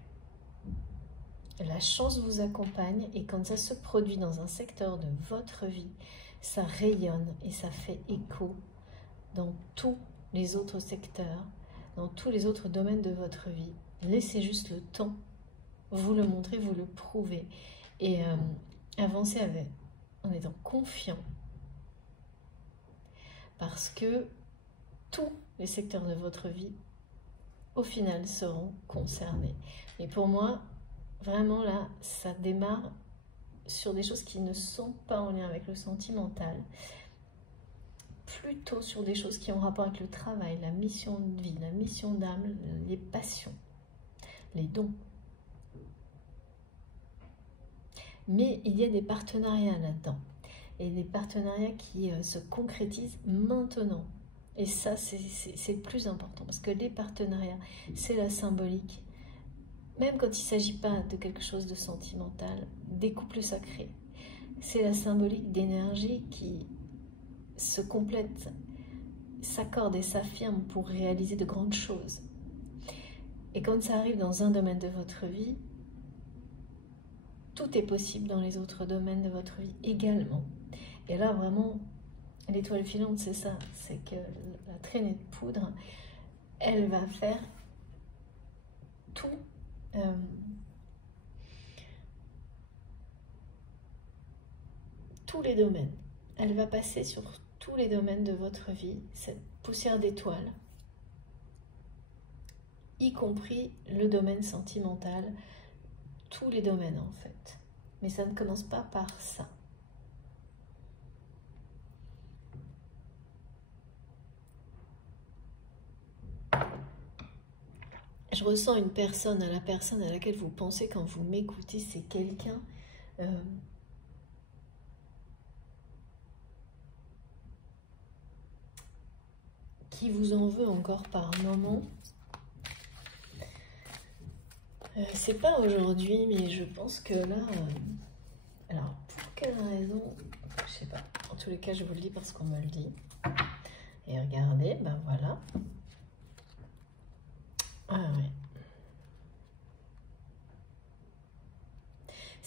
La chance vous accompagne et quand ça se produit dans un secteur de votre vie, ça rayonne et ça fait écho dans tous les autres secteurs, dans tous les autres domaines de votre vie. Laissez juste le temps, vous le montrer, vous le prouver et avancez en étant confiant parce que tous les secteurs de votre vie, au final, seront concernés. Et pour moi, vraiment là, ça démarre sur des choses qui ne sont pas en lien avec le sentimental, plutôt sur des choses qui ont rapport avec le travail, la mission de vie, la mission d'âme, les passions, les dons. Mais il y a des partenariats là-dedans, et des partenariats qui se concrétisent maintenant. Et ça, c'est le plus important, parce que les partenariats, c'est la symbolique. Même quand il ne s'agit pas de quelque chose de sentimental, des couples sacrés, c'est la symbolique d'énergie qui se complète, s'accorde et s'affirme pour réaliser de grandes choses. Et quand ça arrive dans un domaine de votre vie, tout est possible dans les autres domaines de votre vie également. Et là, vraiment, l'étoile filante, c'est ça, c'est que la traînée de poudre, elle va faire tout, tous les domaines. Elle va passer sur tous les domaines de votre vie, cette poussière d'étoile, y compris le domaine sentimental, tous les domaines en fait. Mais ça ne commence pas par ça. Je ressens une personne, la personne à laquelle vous pensez quand vous m'écoutez, c'est quelqu'un qui vous en veut encore par moment. C'est pas aujourd'hui, mais je pense que là... alors, pour quelle raison? Je sais pas. En tous les cas, je vous le dis parce qu'on me le dit. Et regardez, ben voilà. Ah ouais.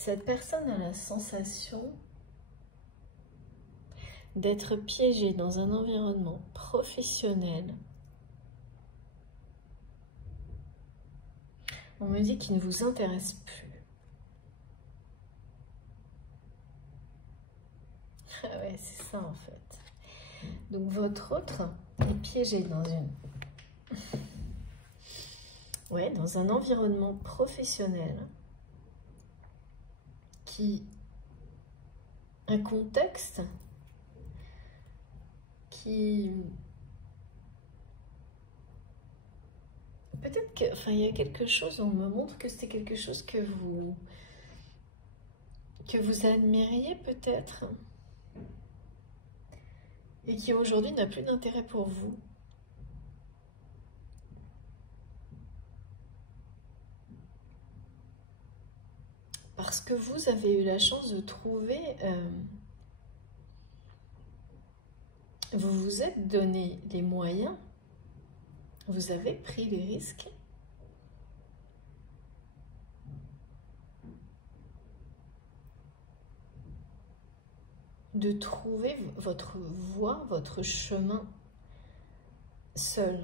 Cette personne a la sensation d'être piégée dans un environnement professionnel. On me dit qu'il ne vous intéresse plus. Ah ouais, c'est ça en fait. Donc votre autre est piégé dans dans un environnement professionnel un contexte qui peut-être que, enfin, il y a quelque chose, on me montre que c'était quelque chose que vous admiriez peut-être et qui aujourd'hui n'a plus d'intérêt pour vous. Parce que vous avez eu la chance de trouver, vous vous êtes donné les moyens, vous avez pris les risques de trouver votre voie, votre chemin seul.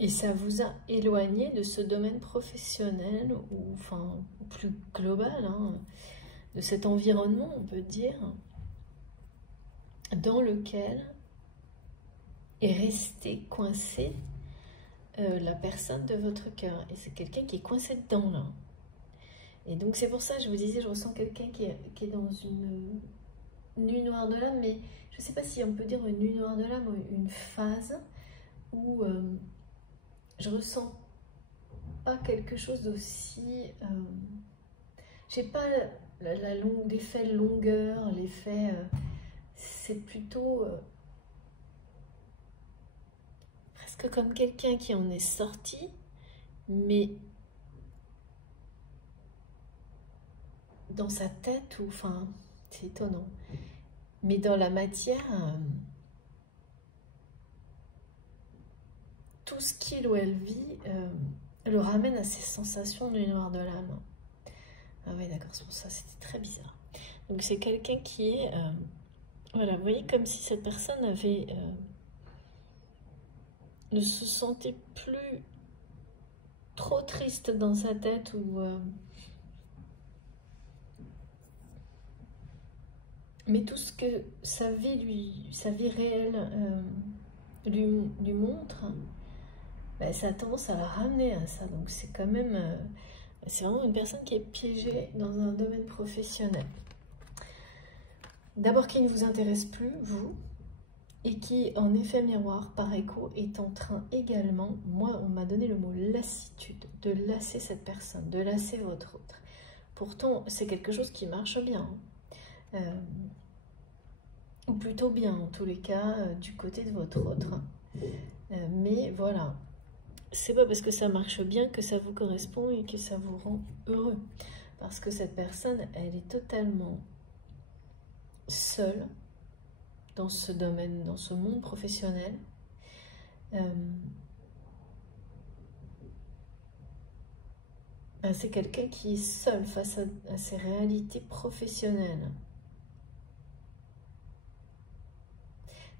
Et ça vous a éloigné de ce domaine professionnel, ou enfin plus global, hein, de cet environnement, on peut dire, dans lequel est resté coincé la personne de votre cœur. Et c'est quelqu'un qui est coincé dedans, là. Et donc c'est pour ça, je vous disais, je ressens quelqu'un qui est dans une nuit noire de l'âme, mais je ne sais pas si on peut dire une nuit noire de l'âme ou une phase où je ressens pas quelque chose d'aussi... j'ai pas l'effet longueur, l'effet... c'est plutôt... presque comme quelqu'un qui en est sorti, mais dans sa tête, ou enfin, c'est étonnant, mais dans la matière, tout ce qu'il ou elle vit le ramène à ces sensations de noir de l'âme. Ah oui, d'accord, c'est pour ça, c'était très bizarre. Donc c'est quelqu'un qui est, voilà, vous voyez, comme si cette personne avait, ne se sentait plus trop triste dans sa tête, ou mais tout ce que sa vie réelle lui montre, ben, ça a tendance à la ramener à ça. Donc c'est quand même, c'est vraiment une personne qui est piégée dans un domaine professionnel. D'abord qui ne vous intéresse plus, vous, et qui, en effet miroir, par écho, est en train également, moi on m'a donné le mot lassitude, de lasser cette personne, de lasser votre autre. Pourtant, c'est quelque chose qui marche bien. Ou plutôt bien, en tous les cas, du côté de votre autre. Mais voilà, c'est pas parce que ça marche bien que ça vous correspond et que ça vous rend heureux. Parce que cette personne, elle est totalement seule dans ce domaine, dans ce monde professionnel. C'est quelqu'un qui est seul face à ses réalités professionnelles.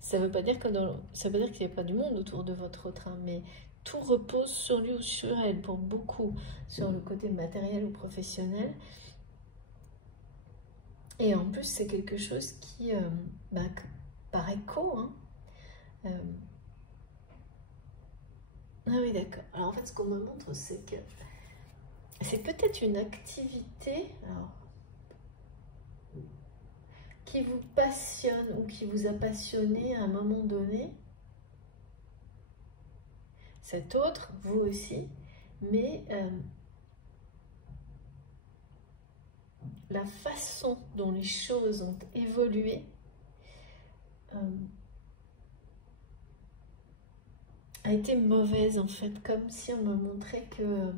Ça ne veut pas dire qu'il n'y a pas du monde autour de votre autre, hein, mais tout repose sur lui ou sur elle, pour beaucoup, sur le côté matériel ou professionnel. Et en plus, c'est quelque chose qui, par écho, hein, ah oui, d'accord. Alors en fait, ce qu'on me montre, c'est que c'est peut-être une activité qui vous passionne ou qui vous a passionné à un moment donné. Cet autre, vous aussi, mais la façon dont les choses ont évolué a été mauvaise en fait, comme si on me montrait que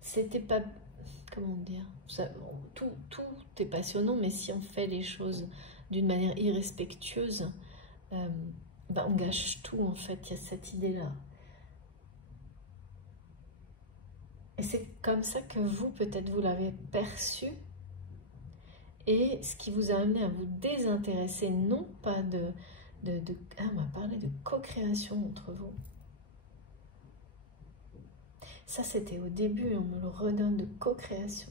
c'était pas, comment dire, ça, tout est passionnant, mais si on fait les choses d'une manière irrespectueuse, on gâche tout en fait. Il y a cette idée là. Et c'est comme ça que vous, peut-être, vous l'avez perçu. Et ce qui vous a amené à vous désintéresser, non pas on m'a parlé de co-création entre vous. Ça, c'était au début, on me le redonne, de co-création.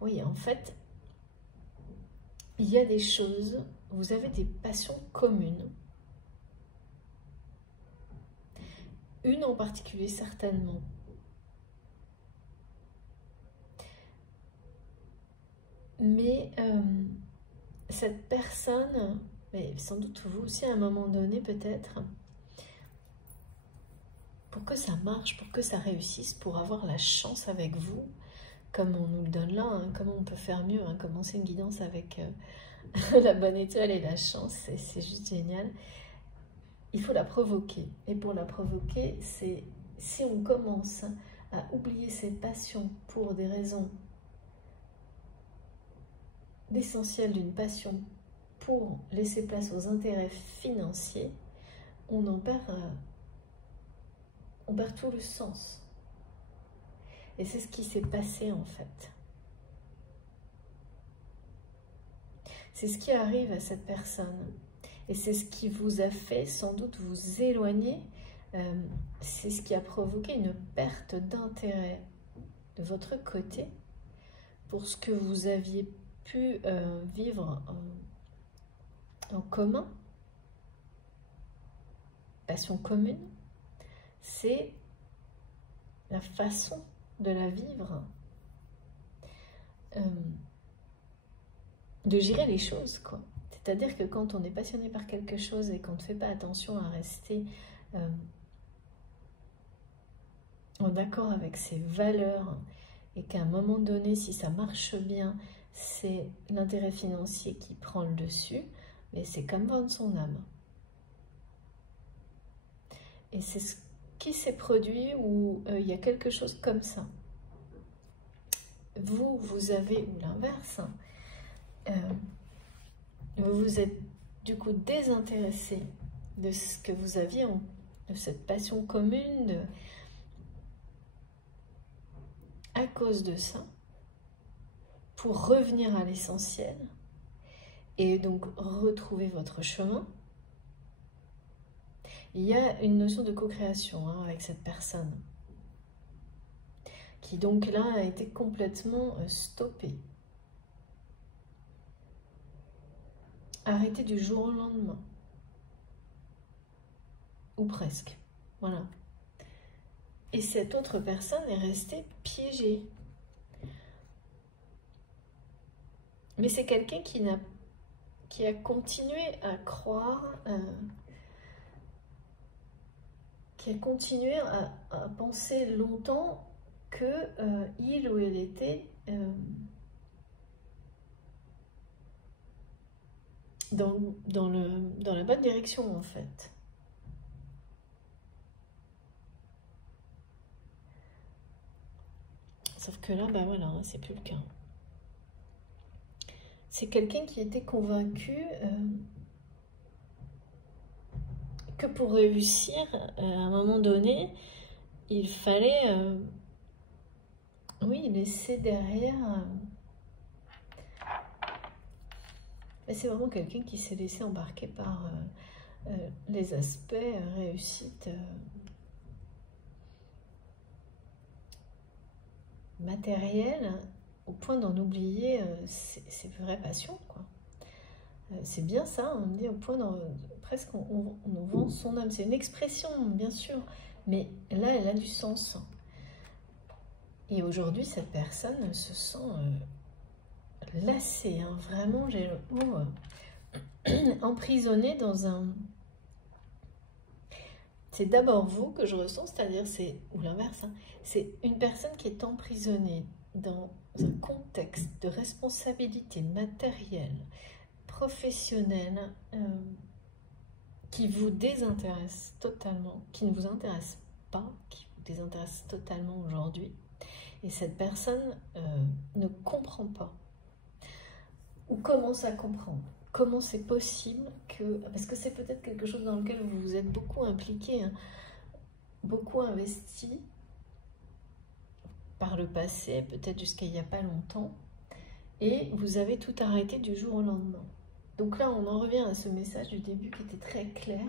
Oui, en fait, il y a des choses, vous avez des passions communes. Une en particulier, certainement. Mais cette personne, mais sans doute vous aussi à un moment donné peut-être, pour que ça marche, pour que ça réussisse, pour avoir la chance avec vous, comme on nous le donne là, hein, comment on peut faire mieux, hein, commencer une guidance avec la bonne étoile et la chance, c'est juste génial. Il faut la provoquer. Et pour la provoquer, c'est si on commence à oublier ses passions pour des raisons l'essentiel d'une passion pour laisser place aux intérêts financiers, on perd tout le sens. Et c'est ce qui s'est passé en fait. C'est ce qui arrive à cette personne. Et c'est ce qui vous a fait sans doute vous éloigner. C'est ce qui a provoqué une perte d'intérêt de votre côté pour ce que vous aviez pu vivre en commun, passion commune, c'est la façon de la vivre, de gérer les choses, quoi. C'est-à-dire que quand on est passionné par quelque chose et qu'on ne fait pas attention à rester en accord avec ses valeurs, et qu'à un moment donné, si ça marche bien, c'est l'intérêt financier qui prend le dessus, mais c'est comme vendre son âme. Et c'est ce qui s'est produit où il y a quelque chose comme ça. Vous avez, ou l'inverse, vous vous êtes du coup désintéressé de ce que vous aviez, de cette passion commune, à cause de ça, pour revenir à l'essentiel et donc retrouver votre chemin. Il y a une notion de co-création avec cette personne qui donc là a été complètement stoppée, arrêtée du jour au lendemain, ou presque, voilà. Et cette autre personne est restée piégée. Mais c'est quelqu'un qui a continué à croire, qui a continué à penser longtemps que il ou elle était dans la bonne direction en fait. Sauf que là, bah voilà, c'est plus le cas. C'est quelqu'un qui était convaincu que pour réussir, à un moment donné, il fallait, oui, laisser derrière. Mais c'est vraiment quelqu'un qui s'est laissé embarquer par les aspects réussite matérielle, au point d'en oublier ses vraies passions, quoi. C'est bien ça, on me dit au point presque on vend son âme. C'est une expression, bien sûr, mais là, elle a du sens. Et aujourd'hui, cette personne se sent lassée, hein, vraiment, j'ai le mot emprisonnée dans un... C'est d'abord vous que je ressens, c'est-à-dire c'est, ou l'inverse, hein, c'est une personne qui est emprisonnée dans un contexte de responsabilité matérielle, professionnelle, qui vous désintéresse totalement, qui ne vous intéresse pas, qui vous désintéresse totalement aujourd'hui. Et cette personne ne comprend pas, ou commence à comprendre. Comment c'est possible que... Parce que c'est peut-être quelque chose dans lequel vous vous êtes beaucoup impliqué, hein, beaucoup investi, par le passé, peut-être jusqu'à il n'y a pas longtemps, et vous avez tout arrêté du jour au lendemain. Donc là, on en revient à ce message du début qui était très clair,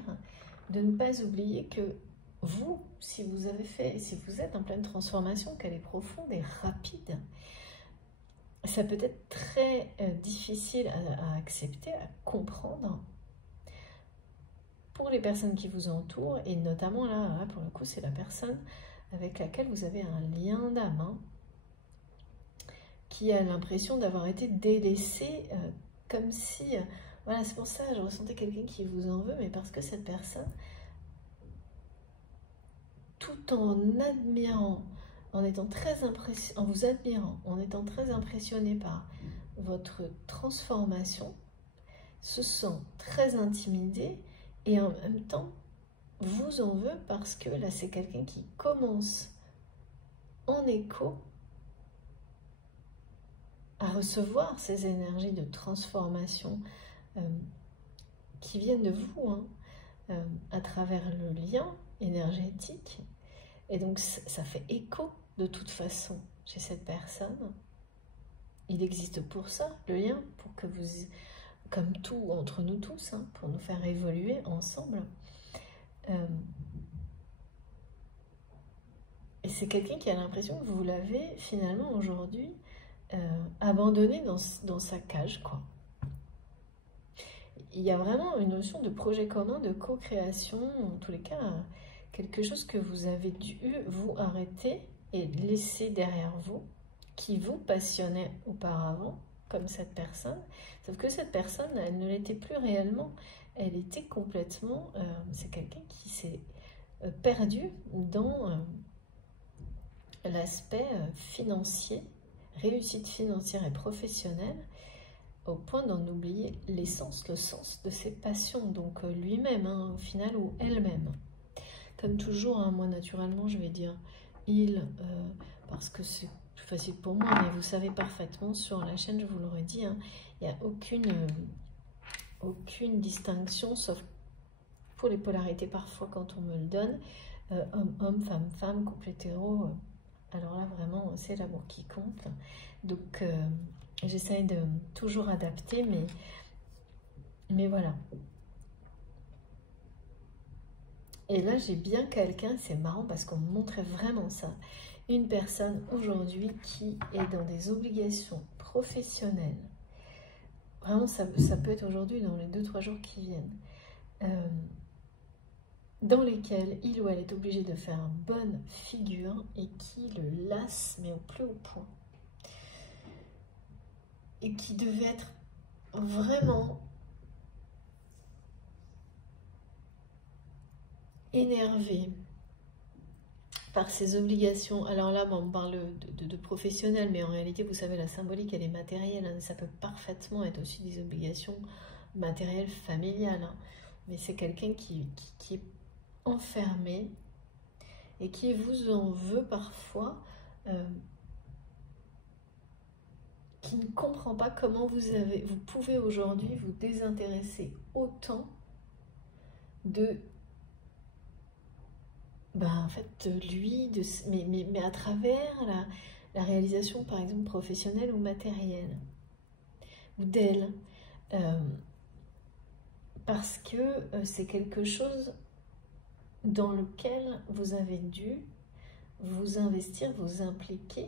de ne pas oublier que vous, si vous êtes en pleine transformation, qu'elle est profonde et rapide, ça peut être très difficile à accepter, à comprendre pour les personnes qui vous entourent, et notamment là pour le coup, c'est la personne avec laquelle vous avez un lien d'âme, hein, qui a l'impression d'avoir été délaissée, comme si... voilà, c'est pour ça que je ressentais quelqu'un qui vous en veut, mais parce que cette personne, tout en admirant, en vous admirant, en étant très impressionné par votre transformation, se sent très intimidé et en même temps vous en veut parce que là c'est quelqu'un qui commence en écho à recevoir ces énergies de transformation qui viennent de vous, hein, à travers le lien énergétique. Et donc ça fait écho de toute façon chez cette personne. Il existe pour ça, le lien, pour que vous, comme tout entre nous tous, hein, pour nous faire évoluer ensemble. Et c'est quelqu'un qui a l'impression que vous l'avez finalement aujourd'hui abandonné dans sa cage, quoi. Il y a vraiment une notion de projet commun, de co-création, en tous les cas, quelque chose que vous avez dû vous arrêter et laisser derrière vous, qui vous passionnait auparavant, comme cette personne, sauf que cette personne, elle ne l'était plus réellement, elle était complètement, c'est quelqu'un qui s'est perdu dans l'aspect financier, réussite financière et professionnelle, au point d'en oublier l'essence, le sens de ses passions, donc lui-même, hein, au final, ou elle-même. Comme toujours, hein, moi naturellement, je vais dire il, parce que c'est plus facile pour moi, mais vous savez parfaitement, sur la chaîne, je vous le redis, hein, il n'y a aucune distinction, sauf pour les polarités parfois quand on me le donne, homme-homme, femme-femme, couple hétéro, alors là vraiment c'est l'amour qui compte. Donc j'essaye de toujours adapter, mais voilà. Et là j'ai bien quelqu'un, c'est marrant parce qu'on me montrait vraiment ça, une personne aujourd'hui qui est dans des obligations professionnelles. Vraiment ça peut être aujourd'hui dans les 2-3 jours qui viennent. Dans lesquels il ou elle est obligé de faire bonne figure et qui le lasse, mais au plus haut point. Et qui devait être vraiment énervé par ses obligations. Alors là, on parle de professionnel, mais en réalité, vous savez, la symbolique, elle est matérielle. Hein, ça peut parfaitement être aussi des obligations matérielles, familiales. Hein, mais c'est quelqu'un qui est enfermé et qui vous en veut parfois, qui ne comprend pas comment vous pouvez aujourd'hui vous désintéresser autant de en fait de lui, mais à travers la réalisation par exemple professionnelle ou matérielle ou d'elle, parce que c'est quelque chose dans lequel vous avez dû vous investir, vous impliquer,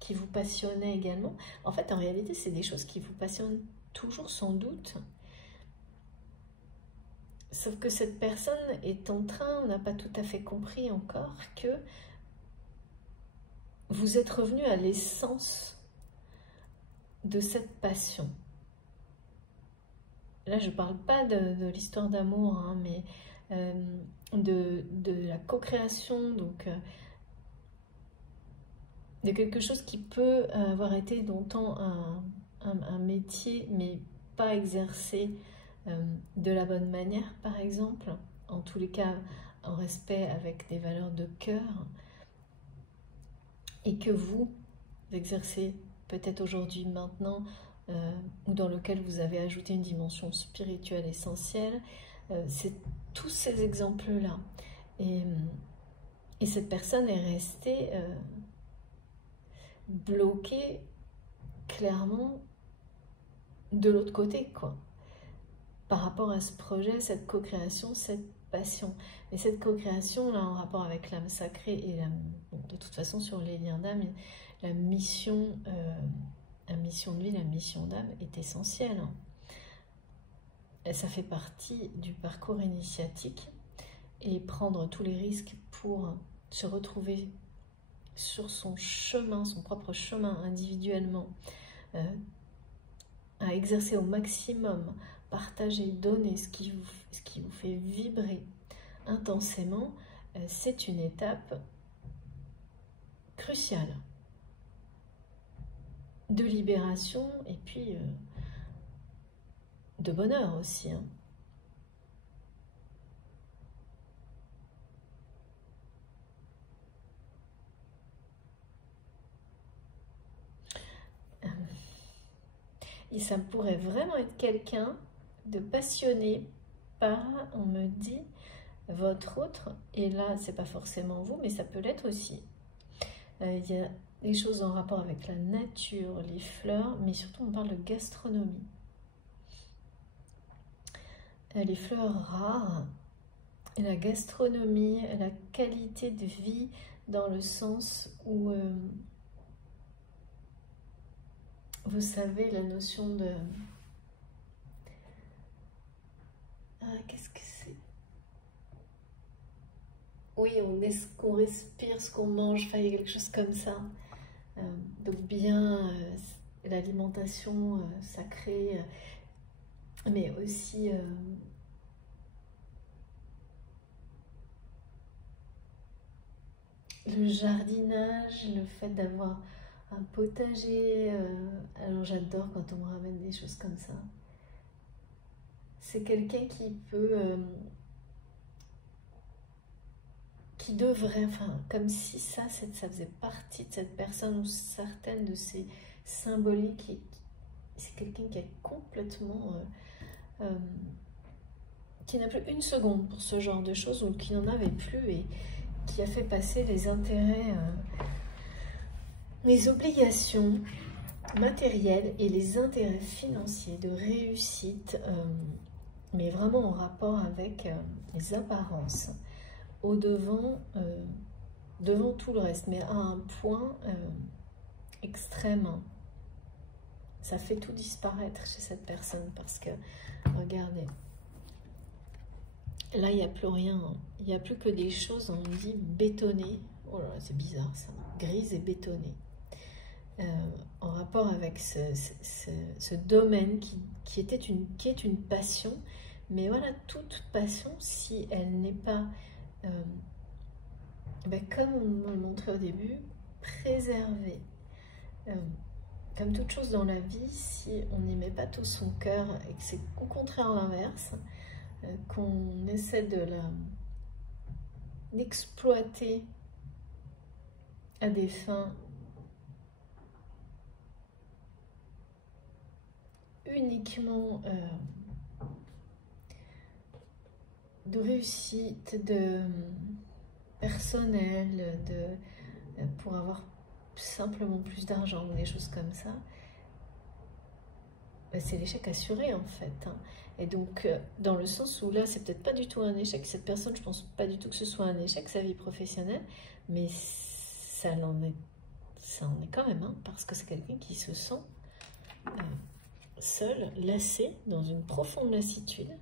qui vous passionnait également. En fait, en réalité, c'est des choses qui vous passionnent toujours sans doute. Sauf que cette personne est en train, on n'a pas tout à fait compris encore, que vous êtes revenu à l'essence de cette passion. Là, je ne parle pas de l'histoire d'amour, hein, mais de la co-création, donc de quelque chose qui peut avoir été longtemps un métier, mais pas exercé de la bonne manière, par exemple, en tous les cas en respect avec des valeurs de cœur, et que vous exercez peut-être aujourd'hui, maintenant, ou dans lequel vous avez ajouté une dimension spirituelle essentielle. C'est tous ces exemples-là. Et cette personne est restée bloqué clairement de l'autre côté, quoi. Par rapport à ce projet, cette co-création, cette passion. Et cette co-création, là, en rapport avec l'âme sacrée et bon, de toute façon, sur les liens d'âme, la mission de vie, la mission d'âme est essentielle. Hein. Et ça fait partie du parcours initiatique et prendre tous les risques pour se retrouver sur son chemin, son propre chemin individuellement, à exercer au maximum, partager, donner ce qui vous fait vibrer intensément, c'est une étape cruciale de libération et puis de bonheur aussi. Hein. Et ça pourrait vraiment être quelqu'un de passionné par, on me dit, votre autre, et là c'est pas forcément vous, mais ça peut l'être aussi. Il y a des choses en rapport avec la nature, les fleurs, mais surtout on parle de gastronomie. Les fleurs rares, et la gastronomie, la qualité de vie dans le sens où, vous savez, la notion de... Ah, qu'est-ce que c'est? Oui, on est ce qu'on respire, ce qu'on mange, enfin, il y a quelque chose comme ça. Donc bien l'alimentation sacrée, mais aussi le jardinage, le fait d'avoir un potager. Alors j'adore quand on me ramène des choses comme ça. C'est quelqu'un qui peut... qui devrait, enfin, comme si ça faisait partie de cette personne ou certaines de ces symboliques. C'est quelqu'un qui est complètement... qui n'a plus une seconde pour ce genre de choses ou qui n'en avait plus et qui a fait passer les intérêts, les obligations matérielles et les intérêts financiers de réussite, mais vraiment en rapport avec les apparences, au-devant, devant tout le reste, mais à un point extrême. Ça fait tout disparaître chez cette personne parce que, regardez, là il n'y a plus rien, il n'y a plus que des choses, on dit bétonnées, oh là c'est bizarre ça, grises et bétonnées, en rapport avec ce domaine qui est une passion, mais voilà, toute passion, si elle n'est pas... comme on me le montrait au début, préserver. Comme toute chose dans la vie, si on n'y met pas tout son cœur et que c'est au contraire l'inverse, qu'on essaie de l'exploiter à des fins uniquement de réussite, de personnel, pour avoir simplement plus d'argent ou des choses comme ça, c'est l'échec assuré en fait. Hein. Et donc, dans le sens où là, c'est peut-être pas du tout un échec. Cette personne, je pense pas du tout que ce soit un échec, sa vie professionnelle, mais ça en est quand même, hein, parce que c'est quelqu'un qui se sent seul, lassé, dans une profonde lassitude,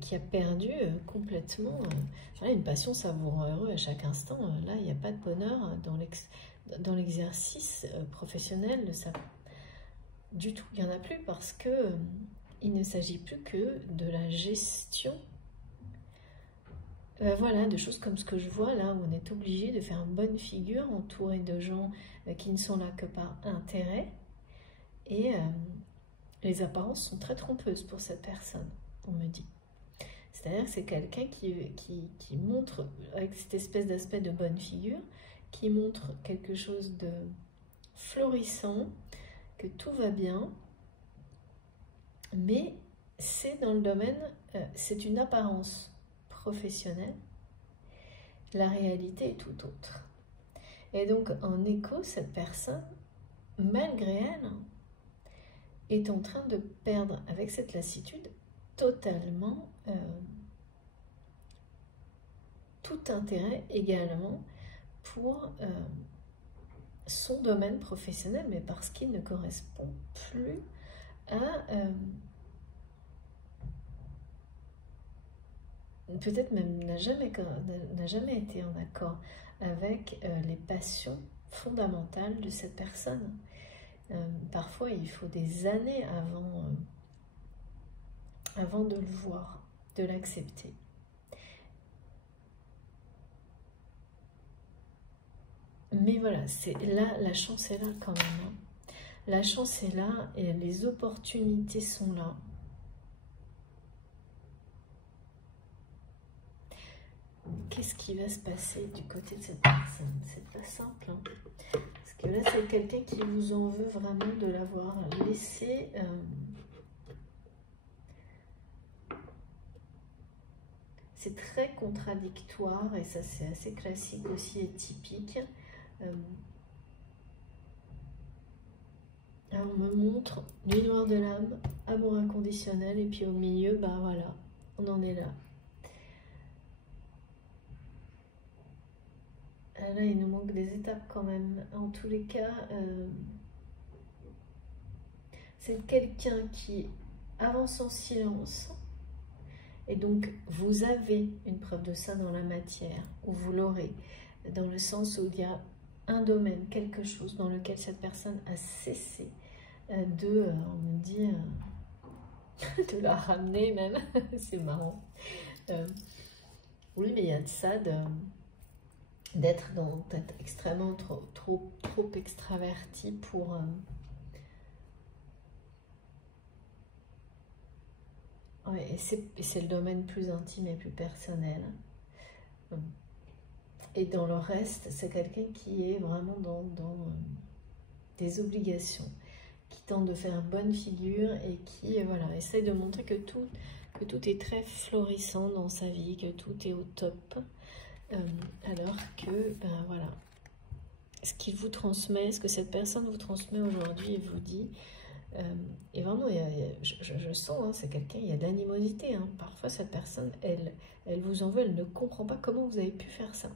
qui a perdu complètement une passion savoureuse à chaque instant. Là, il n'y a pas de bonheur dans l'exercice professionnel, ça, du tout. Il n'y en a plus parce que il ne s'agit plus que de la gestion. Voilà, de choses comme ce que je vois là, où on est obligé de faire une bonne figure, entouré de gens qui ne sont là que par intérêt. Et les apparences sont très trompeuses pour cette personne, on me dit. C'est-à-dire que c'est quelqu'un qui montre, avec cette espèce d'aspect de bonne figure, qui montre quelque chose de florissant, que tout va bien, mais c'est dans le domaine, c'est une apparence professionnelle, la réalité est tout autre. Et donc, en écho, cette personne, malgré elle, est en train de perdre, avec cette lassitude, totalement tout intérêt également pour son domaine professionnel, mais parce qu'il ne correspond plus à... peut-être même n'a jamais été en accord avec les passions fondamentales de cette personne. Parfois, il faut des années avant de le voir, de l'accepter. Mais voilà, c'est là, la chance est là quand même. Hein. La chance est là et les opportunités sont là. Qu'est-ce qui va se passer du côté de cette personne? C'est pas simple. Hein. Parce que là, c'est quelqu'un qui vous en veut vraiment de l'avoir laissé... c'est très contradictoire et ça, c'est assez classique aussi et typique. Alors, on me montre du noir de l'âme, amour inconditionnel, et puis au milieu, bah voilà, on en est là. Là, il nous manque des étapes quand même. En tous les cas, c'est quelqu'un qui avance en silence. Et donc, vous avez une preuve de ça dans la matière, ou vous l'aurez, dans le sens où il y a un domaine, quelque chose dans lequel cette personne a cessé de, on me dit, de la ramener même, c'est marrant. Oui, mais il y a de ça, d'être extrêmement trop extraverti pour... ouais, et c'est le domaine plus intime et plus personnel. Et dans le reste, c'est quelqu'un qui est vraiment dans des obligations, qui tente de faire bonne figure et qui voilà, essaye de montrer que tout est très florissant dans sa vie, que tout est au top. Alors que, ben voilà, ce qu'il vous transmet, ce que cette personne vous transmet aujourd'hui et vous dit, et vraiment, je sens, hein, c'est quelqu'un, il y a de l'animosité. Hein. Parfois, cette personne, elle vous en veut, elle ne comprend pas comment vous avez pu faire ça.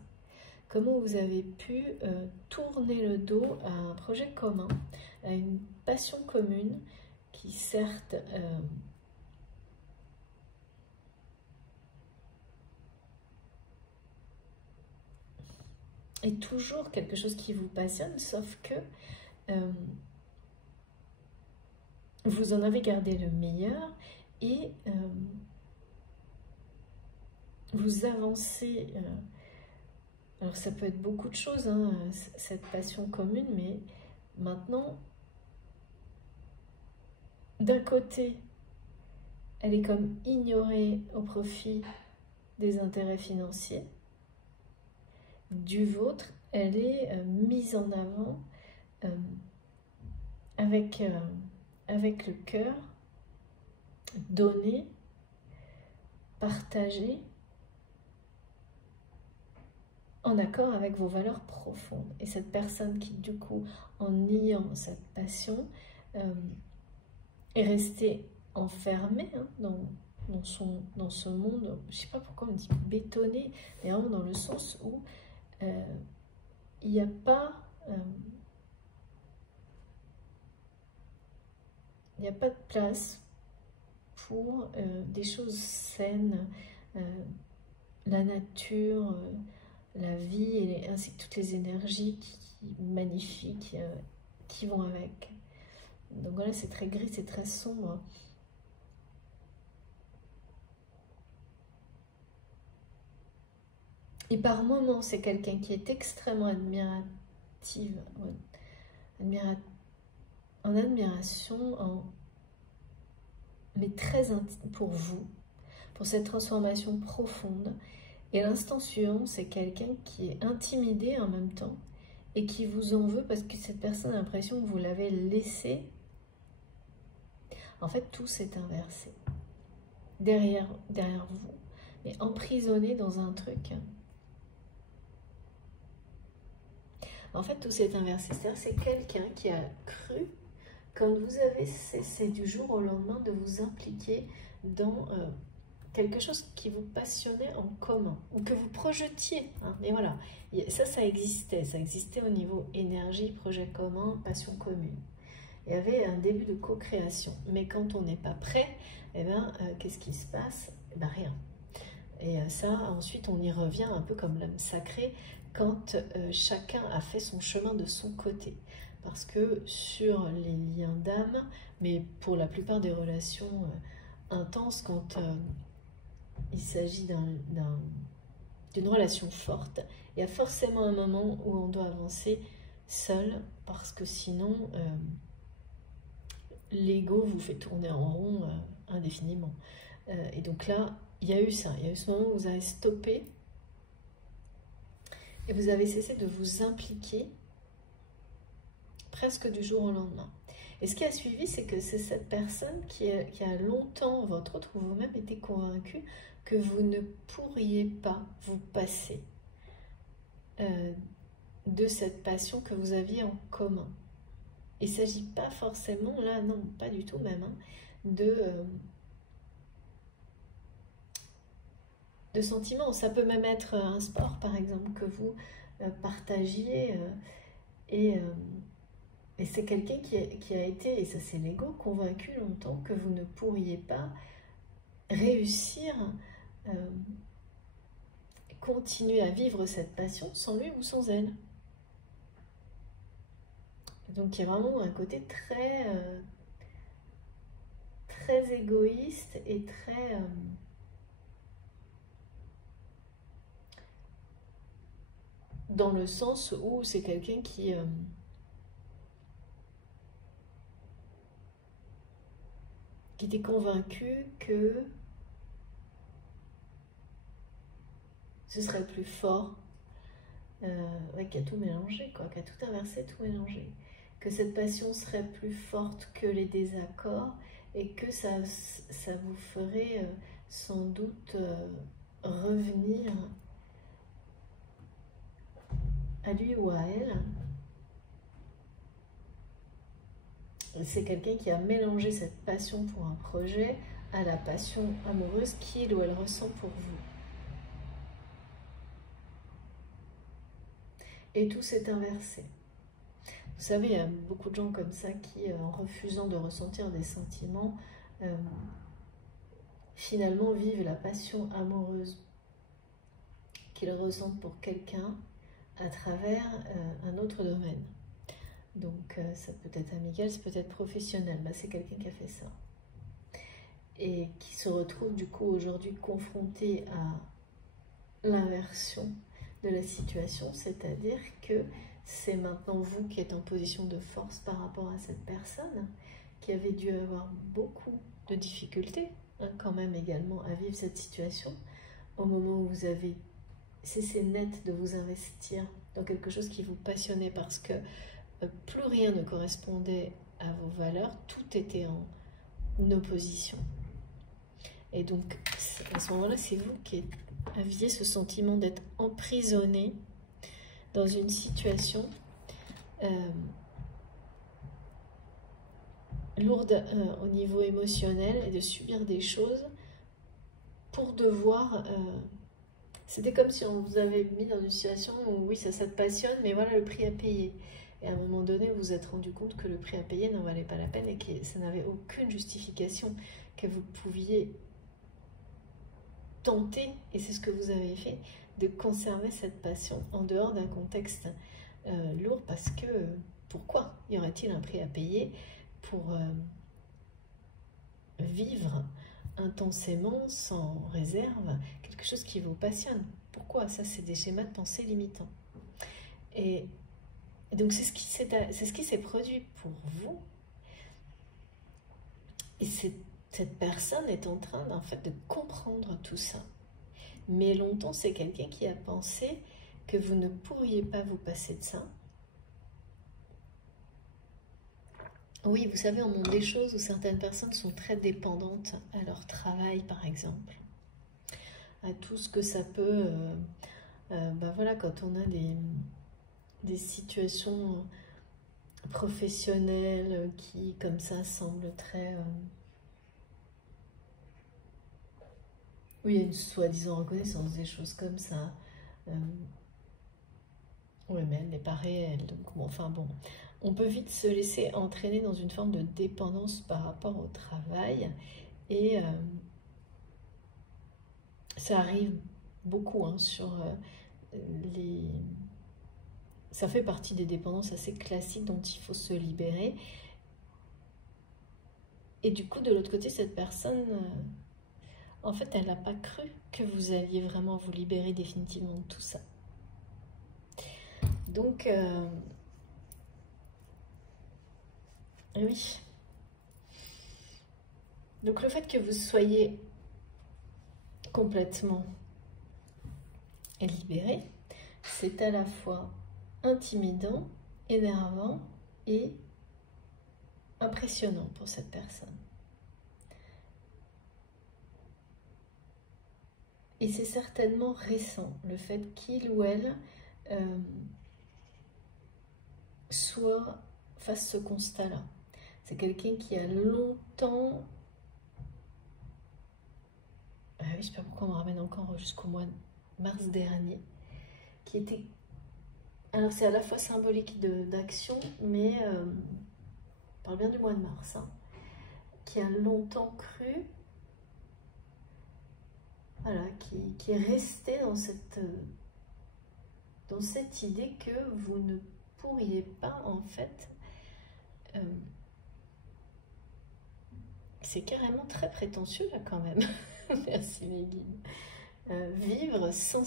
Comment vous avez pu tourner le dos à un projet commun, à une passion commune qui certes est toujours quelque chose qui vous passionne, sauf que vous en avez gardé le meilleur et vous avancez. Alors ça peut être beaucoup de choses, hein, cette passion commune, mais maintenant, d'un côté, elle est comme ignorée au profit des intérêts financiers. Du vôtre, elle est mise en avant avec le cœur, donné, partagé, en accord avec vos valeurs profondes. Et cette personne qui, du coup, en niant cette passion, est restée enfermée hein, dans ce monde, je ne sais pas pourquoi on dit bétonné, mais vraiment dans le sens où il n'y a pas... il n'y a pas de place pour des choses saines, la nature, la vie, ainsi que toutes les énergies magnifiques qui vont avec. Donc voilà, c'est très gris, c'est très sombre. Et par moments, c'est quelqu'un qui est extrêmement en admiration, mais très intime pour vous, pour cette transformation profonde. Et l'instant suivant, c'est quelqu'un qui est intimidé en même temps et qui vous en veut parce que cette personne a l'impression que vous l'avez laissé. En fait, tout s'est inversé. Derrière vous, mais emprisonné dans un truc. En fait, tout s'est inversé. C'est quelqu'un qui a cru, quand vous avez cessé du jour au lendemain de vous impliquer dans quelque chose qui vous passionnait en commun, ou que vous projetiez. Hein. Mais voilà, ça existait au niveau énergie, projet commun, passion commune. Il y avait un début de co-création. Mais quand on n'est pas prêt, eh ben, qu'est-ce qui se passe? Eh ben, rien. Et ça, ensuite, on y revient un peu comme l'âme sacrée, quand chacun a fait son chemin de son côté. Parce que sur les liens d'âme, mais pour la plupart des relations intenses, quand il s'agit d'une relation forte, il y a forcément un moment où on doit avancer seul, parce que sinon, l'ego vous fait tourner en rond indéfiniment. Et donc là, il y a eu ça, il y a eu ce moment où vous avez stoppé et vous avez cessé de vous impliquer presque du jour au lendemain. Et ce qui a suivi, c'est que c'est cette personne qui a longtemps, votre autre ou vous-même, été convaincu que vous ne pourriez pas vous passer de cette passion que vous aviez en commun. Il ne s'agit pas forcément, là, non, pas du tout même, hein, de sentiments. Ça peut même être un sport, par exemple, que vous partagiez et c'est quelqu'un qui a été, et ça c'est l'ego, convaincu longtemps que vous ne pourriez pas réussir, continuer à vivre cette passion sans lui ou sans elle. Donc il y a vraiment un côté très, très égoïste et très... dans le sens où c'est quelqu'un qui était convaincu que ce serait plus fort, qui a tout mélangé, quoi, qui a tout inversé, tout mélangé. Que cette passion serait plus forte que les désaccords et que ça vous ferait sans doute revenir à lui ou à elle. C'est quelqu'un qui a mélangé cette passion pour un projet à la passion amoureuse qu'il ou elle ressent pour vous. Et tout s'est inversé. Vous savez, il y a beaucoup de gens comme ça qui, en refusant de ressentir des sentiments, finalement vivent la passion amoureuse qu'ils ressentent pour quelqu'un à travers un autre domaine. Donc ça peut être amical, ça peut être professionnel. Bah, c'est quelqu'un qui a fait ça. Et qui se retrouve du coup aujourd'hui confronté à l'inversion de la situation, c'est-à-dire que c'est maintenant vous qui êtes en position de force par rapport à cette personne qui avait dû avoir beaucoup de difficultés, hein, quand même également à vivre cette situation, au moment où vous avez cessé net de vous investir dans quelque chose qui vous passionnait parce que plus rien ne correspondait à vos valeurs, tout était en opposition. Et donc, à ce moment-là, c'est vous qui aviez ce sentiment d'être emprisonné dans une situation lourde au niveau émotionnel et de subir des choses pour devoir... c'était comme si on vous avait mis dans une situation où oui, ça te passionne, mais voilà le prix à payer. Et à un moment donné, vous vous êtes rendu compte que le prix à payer n'en valait pas la peine et que ça n'avait aucune justification, que vous pouviez tenter, et c'est ce que vous avez fait, de conserver cette passion en dehors d'un contexte lourd, parce que pourquoi y aurait-il un prix à payer pour vivre intensément, sans réserve, quelque chose qui vous passionne? Pourquoi? Ça, c'est des schémas de pensée limitants. Et donc, c'est ce qui s'est produit pour vous. Et cette personne est en train, en fait, de comprendre tout ça. Mais longtemps, c'est quelqu'un qui a pensé que vous ne pourriez pas vous passer de ça. Oui, vous savez, on montre des choses où certaines personnes sont très dépendantes à leur travail, par exemple, à tout ce que ça peut... voilà, quand on a des situations professionnelles qui, comme ça, semblent très... oui, il y a une soi-disant reconnaissance, des choses comme ça. Oui, mais elle n'est pas réelle. Donc, bon, enfin bon, on peut vite se laisser entraîner dans une forme de dépendance par rapport au travail. Et ça arrive beaucoup hein, sur les... Ça fait partie des dépendances assez classiques dont il faut se libérer. Et du coup, de l'autre côté, cette personne, en fait, elle n'a pas cru que vous alliez vraiment vous libérer définitivement de tout ça. Donc, oui. Donc, le fait que vous soyez complètement libéré, c'est à la fois intimidant, énervant et impressionnant pour cette personne. Et c'est certainement récent, le fait qu'il ou elle fasse ce constat-là. C'est quelqu'un qui a longtemps... Ah oui, je ne sais pas pourquoi on me ramène encore jusqu'au mois de mars dernier, qui était... Alors c'est à la fois symbolique d'action, mais on parle bien du mois de mars, hein, qui a longtemps cru, voilà, qui est resté dans cette idée que vous ne pourriez pas, en fait, c'est carrément très prétentieux là quand même, merci mes guides, vivre sans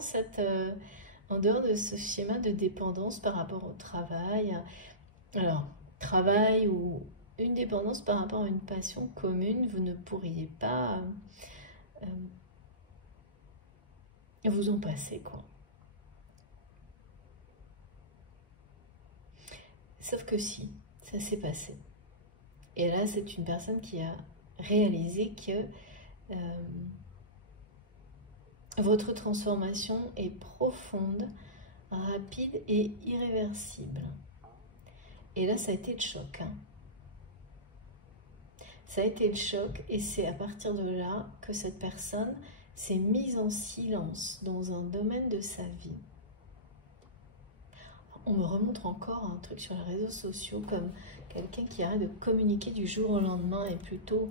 cette... en dehors de ce schéma de dépendance par rapport au travail, alors, travail ou une dépendance par rapport à une passion commune, vous ne pourriez pas vous en passer, quoi. Sauf que si, ça s'est passé. Et là, c'est une personne qui a réalisé que votre transformation est profonde, rapide et irréversible. Et là, ça a été le choc. Hein. Ça a été le choc et c'est à partir de là que cette personne s'est mise en silence dans un domaine de sa vie. On me remontre encore un truc sur les réseaux sociaux comme quelqu'un qui arrête de communiquer du jour au lendemain et plutôt...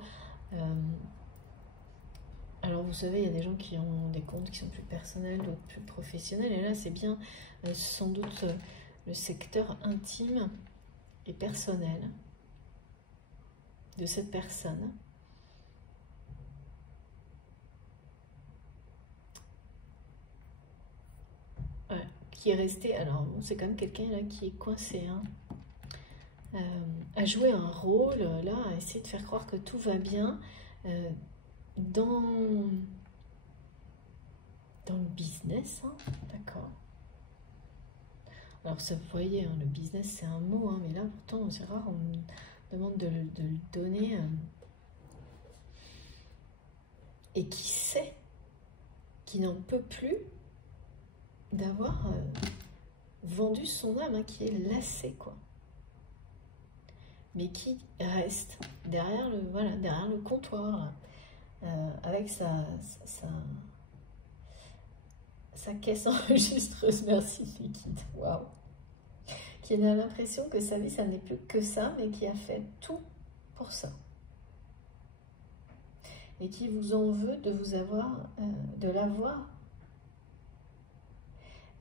alors vous savez, il y a des gens qui ont des comptes qui sont plus personnels, d'autres plus professionnels. Et là, c'est bien sans doute le secteur intime et personnel de cette personne. Voilà, qui est resté, alors c'est quand même quelqu'un là qui est coincé, hein, à jouer un rôle, là, à essayer de faire croire que tout va bien dans le business, hein, d'accord. Alors ça, vous voyez, hein, le business c'est un mot, hein, mais là pourtant c'est rare, on me demande de le donner. Et qui sait, qui n'en peut plus d'avoir vendu son âme, hein, qui est lassé, quoi. Mais qui reste derrière le comptoir, avec sa caisse enregistreuse, merci liquide, waouh, qui a l'impression que sa vie, ça n'est plus que ça, mais qui a fait tout pour ça. Et qui vous en veut de vous avoir, de l'avoir.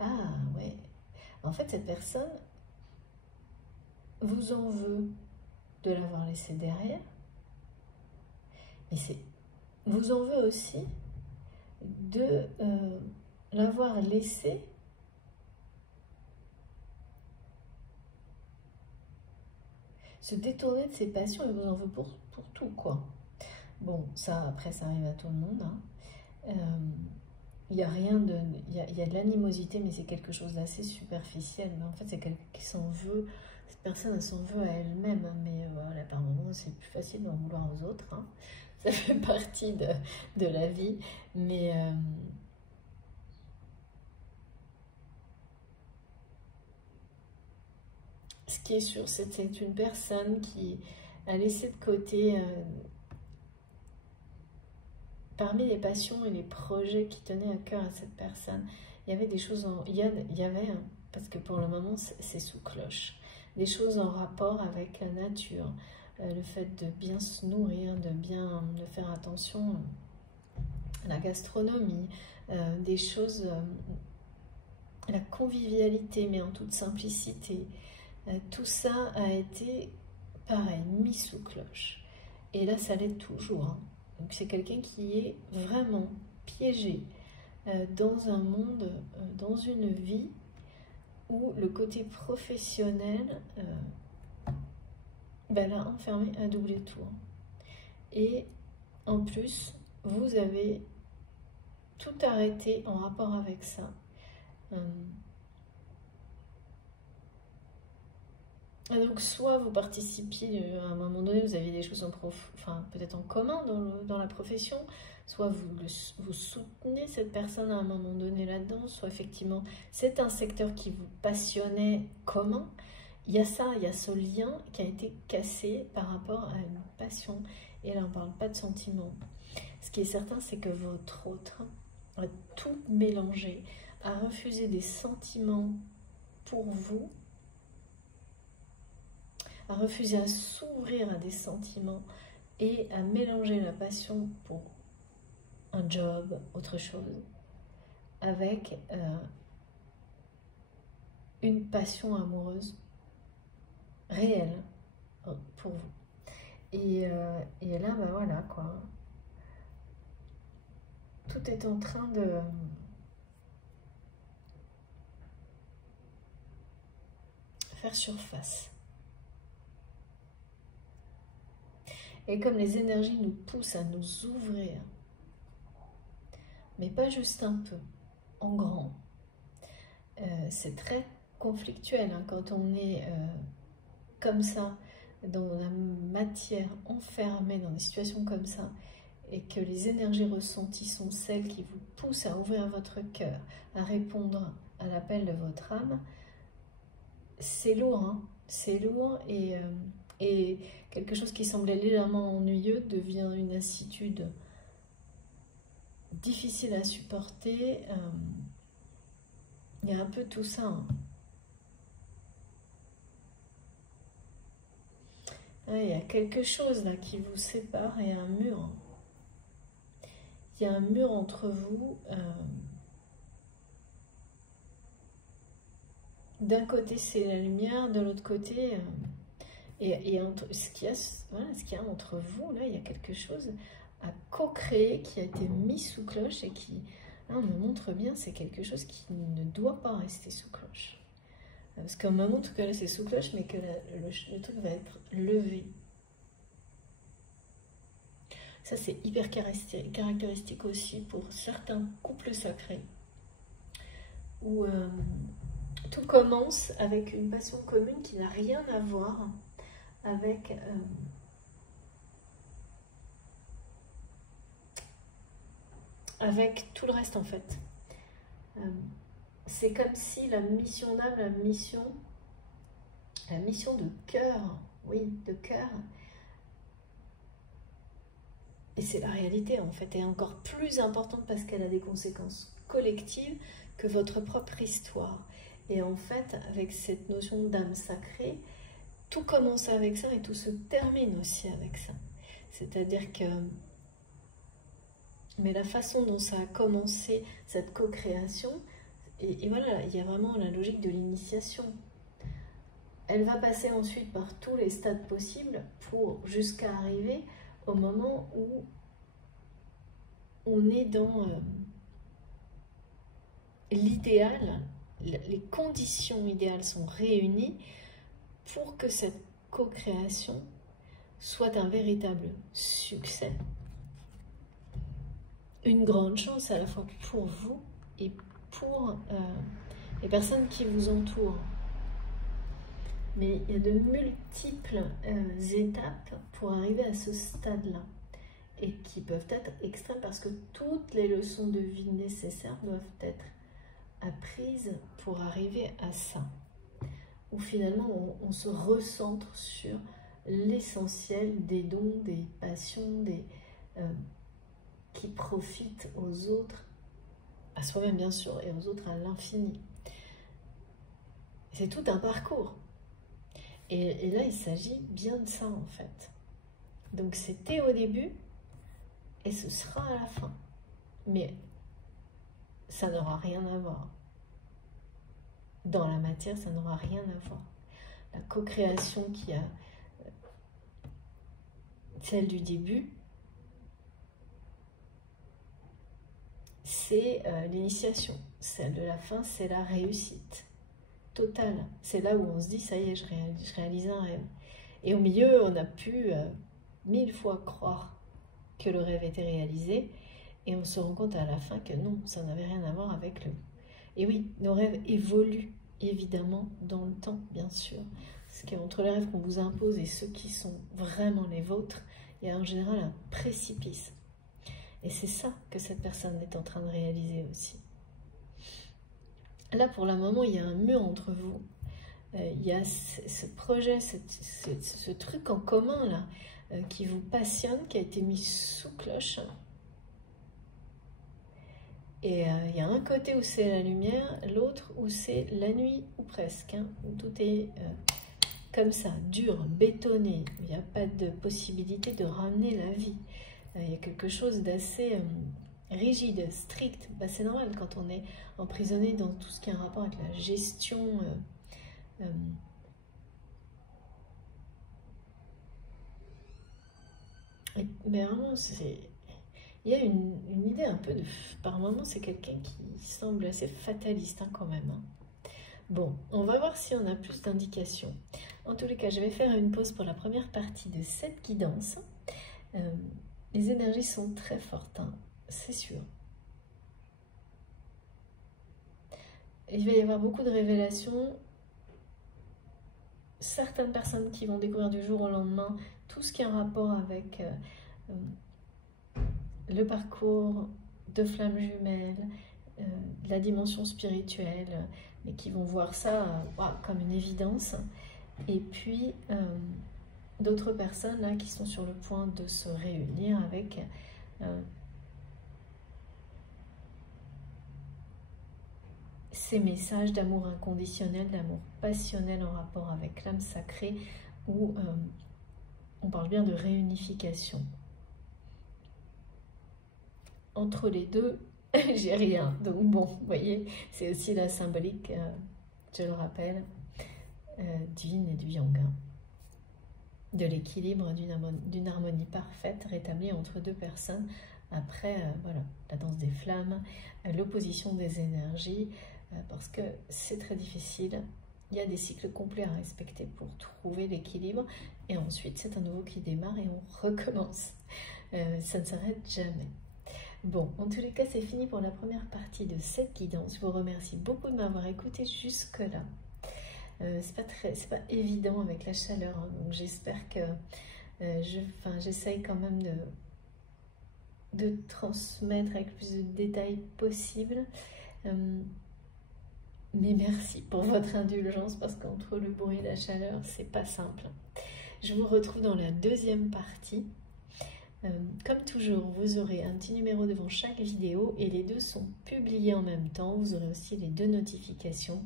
Ah, ouais. En fait, cette personne vous en veut de l'avoir laissé derrière, mais vous en veut aussi de l'avoir laissé se détourner de ses passions, et vous en veut pour tout, quoi. Bon, ça, après, ça arrive à tout le monde, hein. Il y a rien de... Il y a de l'animosité, mais c'est quelque chose d'assez superficiel. Mais en fait, c'est quelqu'un qui s'en veut. Cette personne, elle s'en veut à elle-même. Hein, mais voilà, par moments, c'est plus facile d'en vouloir aux autres. Hein. Ça fait partie de la vie. Mais ce qui est sûr, c'était une personne qui a laissé de côté, parmi les passions et les projets qui tenaient à cœur à cette personne, il y avait des choses, il y avait, parce que pour le moment c'est sous cloche, des choses en rapport avec la nature, le fait de bien se nourrir, de faire attention à la gastronomie, des choses, la convivialité, mais en toute simplicité. Tout ça a été, pareil, mis sous cloche. Et là, ça l'est toujours. Hein. Donc c'est quelqu'un qui est vraiment piégé dans un monde, dans une vie où le côté professionnel l'a enfermé à double tour. Et en plus, vous avez tout arrêté en rapport avec ça. Donc soit vous participiez à un moment donné, vous avez des choses peut-être en commun dans la profession, soit vous soutenez cette personne à un moment donné là-dedans, soit effectivement c'est un secteur qui vous passionnait commun. Il y a ça, il y a ce lien qui a été cassé par rapport à une passion. Et là on ne parle pas de sentiments. Ce qui est certain, c'est que votre autre a tout mélangé, a refusé des sentiments pour vous, à refuser à s'ouvrir à des sentiments et à mélanger la passion pour un job, autre chose, avec une passion amoureuse réelle pour vous. Et là, voilà quoi. Tout est en train de faire surface. Et comme les énergies nous poussent à nous ouvrir, mais pas juste un peu, en grand, c'est très conflictuel hein, quand on est comme ça, dans la matière, enfermée dans des situations comme ça, et que les énergies ressenties sont celles qui vous poussent à ouvrir votre cœur, à répondre à l'appel de votre âme. C'est lourd, hein, c'est lourd et quelque chose qui semblait légèrement ennuyeux devient une lassitude difficile à supporter. Il y a un peu tout ça. Hein. Il y a quelque chose là qui vous sépare et un mur. Hein. Il y a un mur entre vous. D'un côté, c'est la lumière, de l'autre côté... Et entre, ce qu'il y a entre vous, là, il y a quelque chose à co-créer qui a été mis sous cloche et qui, là, on me montre bien, c'est quelque chose qui ne doit pas rester sous cloche. Parce qu'on me montre que là, c'est sous cloche, mais que le truc va être levé. Ça, c'est hyper caractéristique aussi pour certains couples sacrés, où tout commence avec une passion commune qui n'a rien à voir avec tout le reste en fait. C'est comme si la mission d'âme, la mission de cœur, oui, de cœur, et c'est la réalité en fait, est encore plus importante parce qu'elle a des conséquences collectives que votre propre histoire. Et en fait, avec cette notion d'âme sacrée, tout commence avec ça et tout se termine aussi avec ça. C'est-à-dire que... Mais la façon dont ça a commencé, cette co-création, et voilà, il y a vraiment la logique de l'initiation. Elle va passer ensuite par tous les stades possibles pour jusqu'à arriver au moment où on est dans l'idéal, les conditions idéales sont réunies pour que cette co-création soit un véritable succès. Une grande chance à la fois pour vous et pour les personnes qui vous entourent. Mais il y a de multiples étapes pour arriver à ce stade-là et qui peuvent être extrêmes parce que toutes les leçons de vie nécessaires doivent être apprises pour arriver à ça. où finalement on se recentre sur l'essentiel des dons, des passions, qui profitent aux autres, à soi-même bien sûr, et aux autres à l'infini. C'est tout un parcours. Et là, il s'agit bien de ça en fait. Donc c'était au début et ce sera à la fin. Mais ça n'aura rien à voir. Dans la matière, ça n'aura rien à voir. La co-création qui a celle du début, c'est l'initiation. Celle de la fin, c'est la réussite totale. C'est là où on se dit, ça y est, je réalise un rêve. Et au milieu, on a pu 1000 fois croire que le rêve était réalisé, et on se rend compte à la fin que non, ça n'avait rien à voir avec le... Et oui, nos rêves évoluent, évidemment, dans le temps, bien sûr. Parce qu'entre les rêves qu'on vous impose et ceux qui sont vraiment les vôtres, il y a en général un précipice. Et c'est ça que cette personne est en train de réaliser aussi. Là, pour le moment, il y a un mur entre vous. Il y a ce projet, ce truc en commun, là, qui vous passionne, qui a été mis sous cloche. Et il y a un côté où c'est la lumière, l'autre où c'est la nuit, ou presque, hein, où tout est comme ça, dur, bétonné. Il n'y a pas de possibilité de ramener la vie. Il y a quelque chose d'assez rigide, strict. Bah, c'est normal quand on est emprisonné dans tout ce qui a un rapport avec la gestion. Mais vraiment, il y a une idée un peu de... Par moments, c'est quelqu'un qui semble assez fataliste hein, quand même. Hein. Bon, on va voir si on a plus d'indications. En tous les cas, je vais faire une pause pour la première partie de cette guidance. Les énergies sont très fortes, hein, c'est sûr. Il va y avoir beaucoup de révélations. Certaines personnes qui vont découvrir du jour au lendemain tout ce qui a un rapport avec le parcours de flammes jumelles, la dimension spirituelle, et qui vont voir ça comme une évidence. Et puis d'autres personnes là qui sont sur le point de se réunir avec ces messages d'amour inconditionnel, d'amour passionnel en rapport avec l'âme sacrée, où on parle bien de réunification. Entre les deux, j'ai rien. Donc bon, vous voyez, c'est aussi la symbolique, je le rappelle, du yin et du yang. Hein. De l'équilibre, d'une harmonie parfaite rétablie entre deux personnes après voilà, la danse des flammes, l'opposition des énergies, parce que c'est très difficile. Il y a des cycles complets à respecter pour trouver l'équilibre, et ensuite c'est un nouveau qui démarre et on recommence. Ça ne s'arrête jamais. Bon, en tous les cas, c'est fini pour la première partie de cette guidance. Je vous remercie beaucoup de m'avoir écouté jusque-là. C'est pas évident avec la chaleur, hein, donc j'espère que j'essaye quand même de transmettre avec le plus de détails possible. Mais merci pour votre indulgence, parce qu'entre le bruit et la chaleur, c'est pas simple. Je vous retrouve dans la deuxième partie. Comme toujours, vous aurez un petit numéro devant chaque vidéo et les deux sont publiés en même temps. Vous aurez aussi les deux notifications.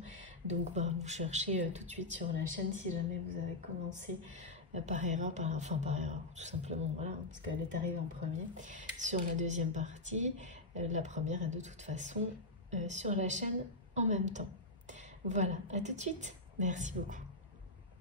Donc vous cherchez tout de suite sur la chaîne si jamais vous avez commencé par erreur, par erreur, tout simplement, voilà, parce qu'elle est arrivée en premier sur la deuxième partie. La première est de toute façon sur la chaîne en même temps. Voilà, à tout de suite. Merci beaucoup.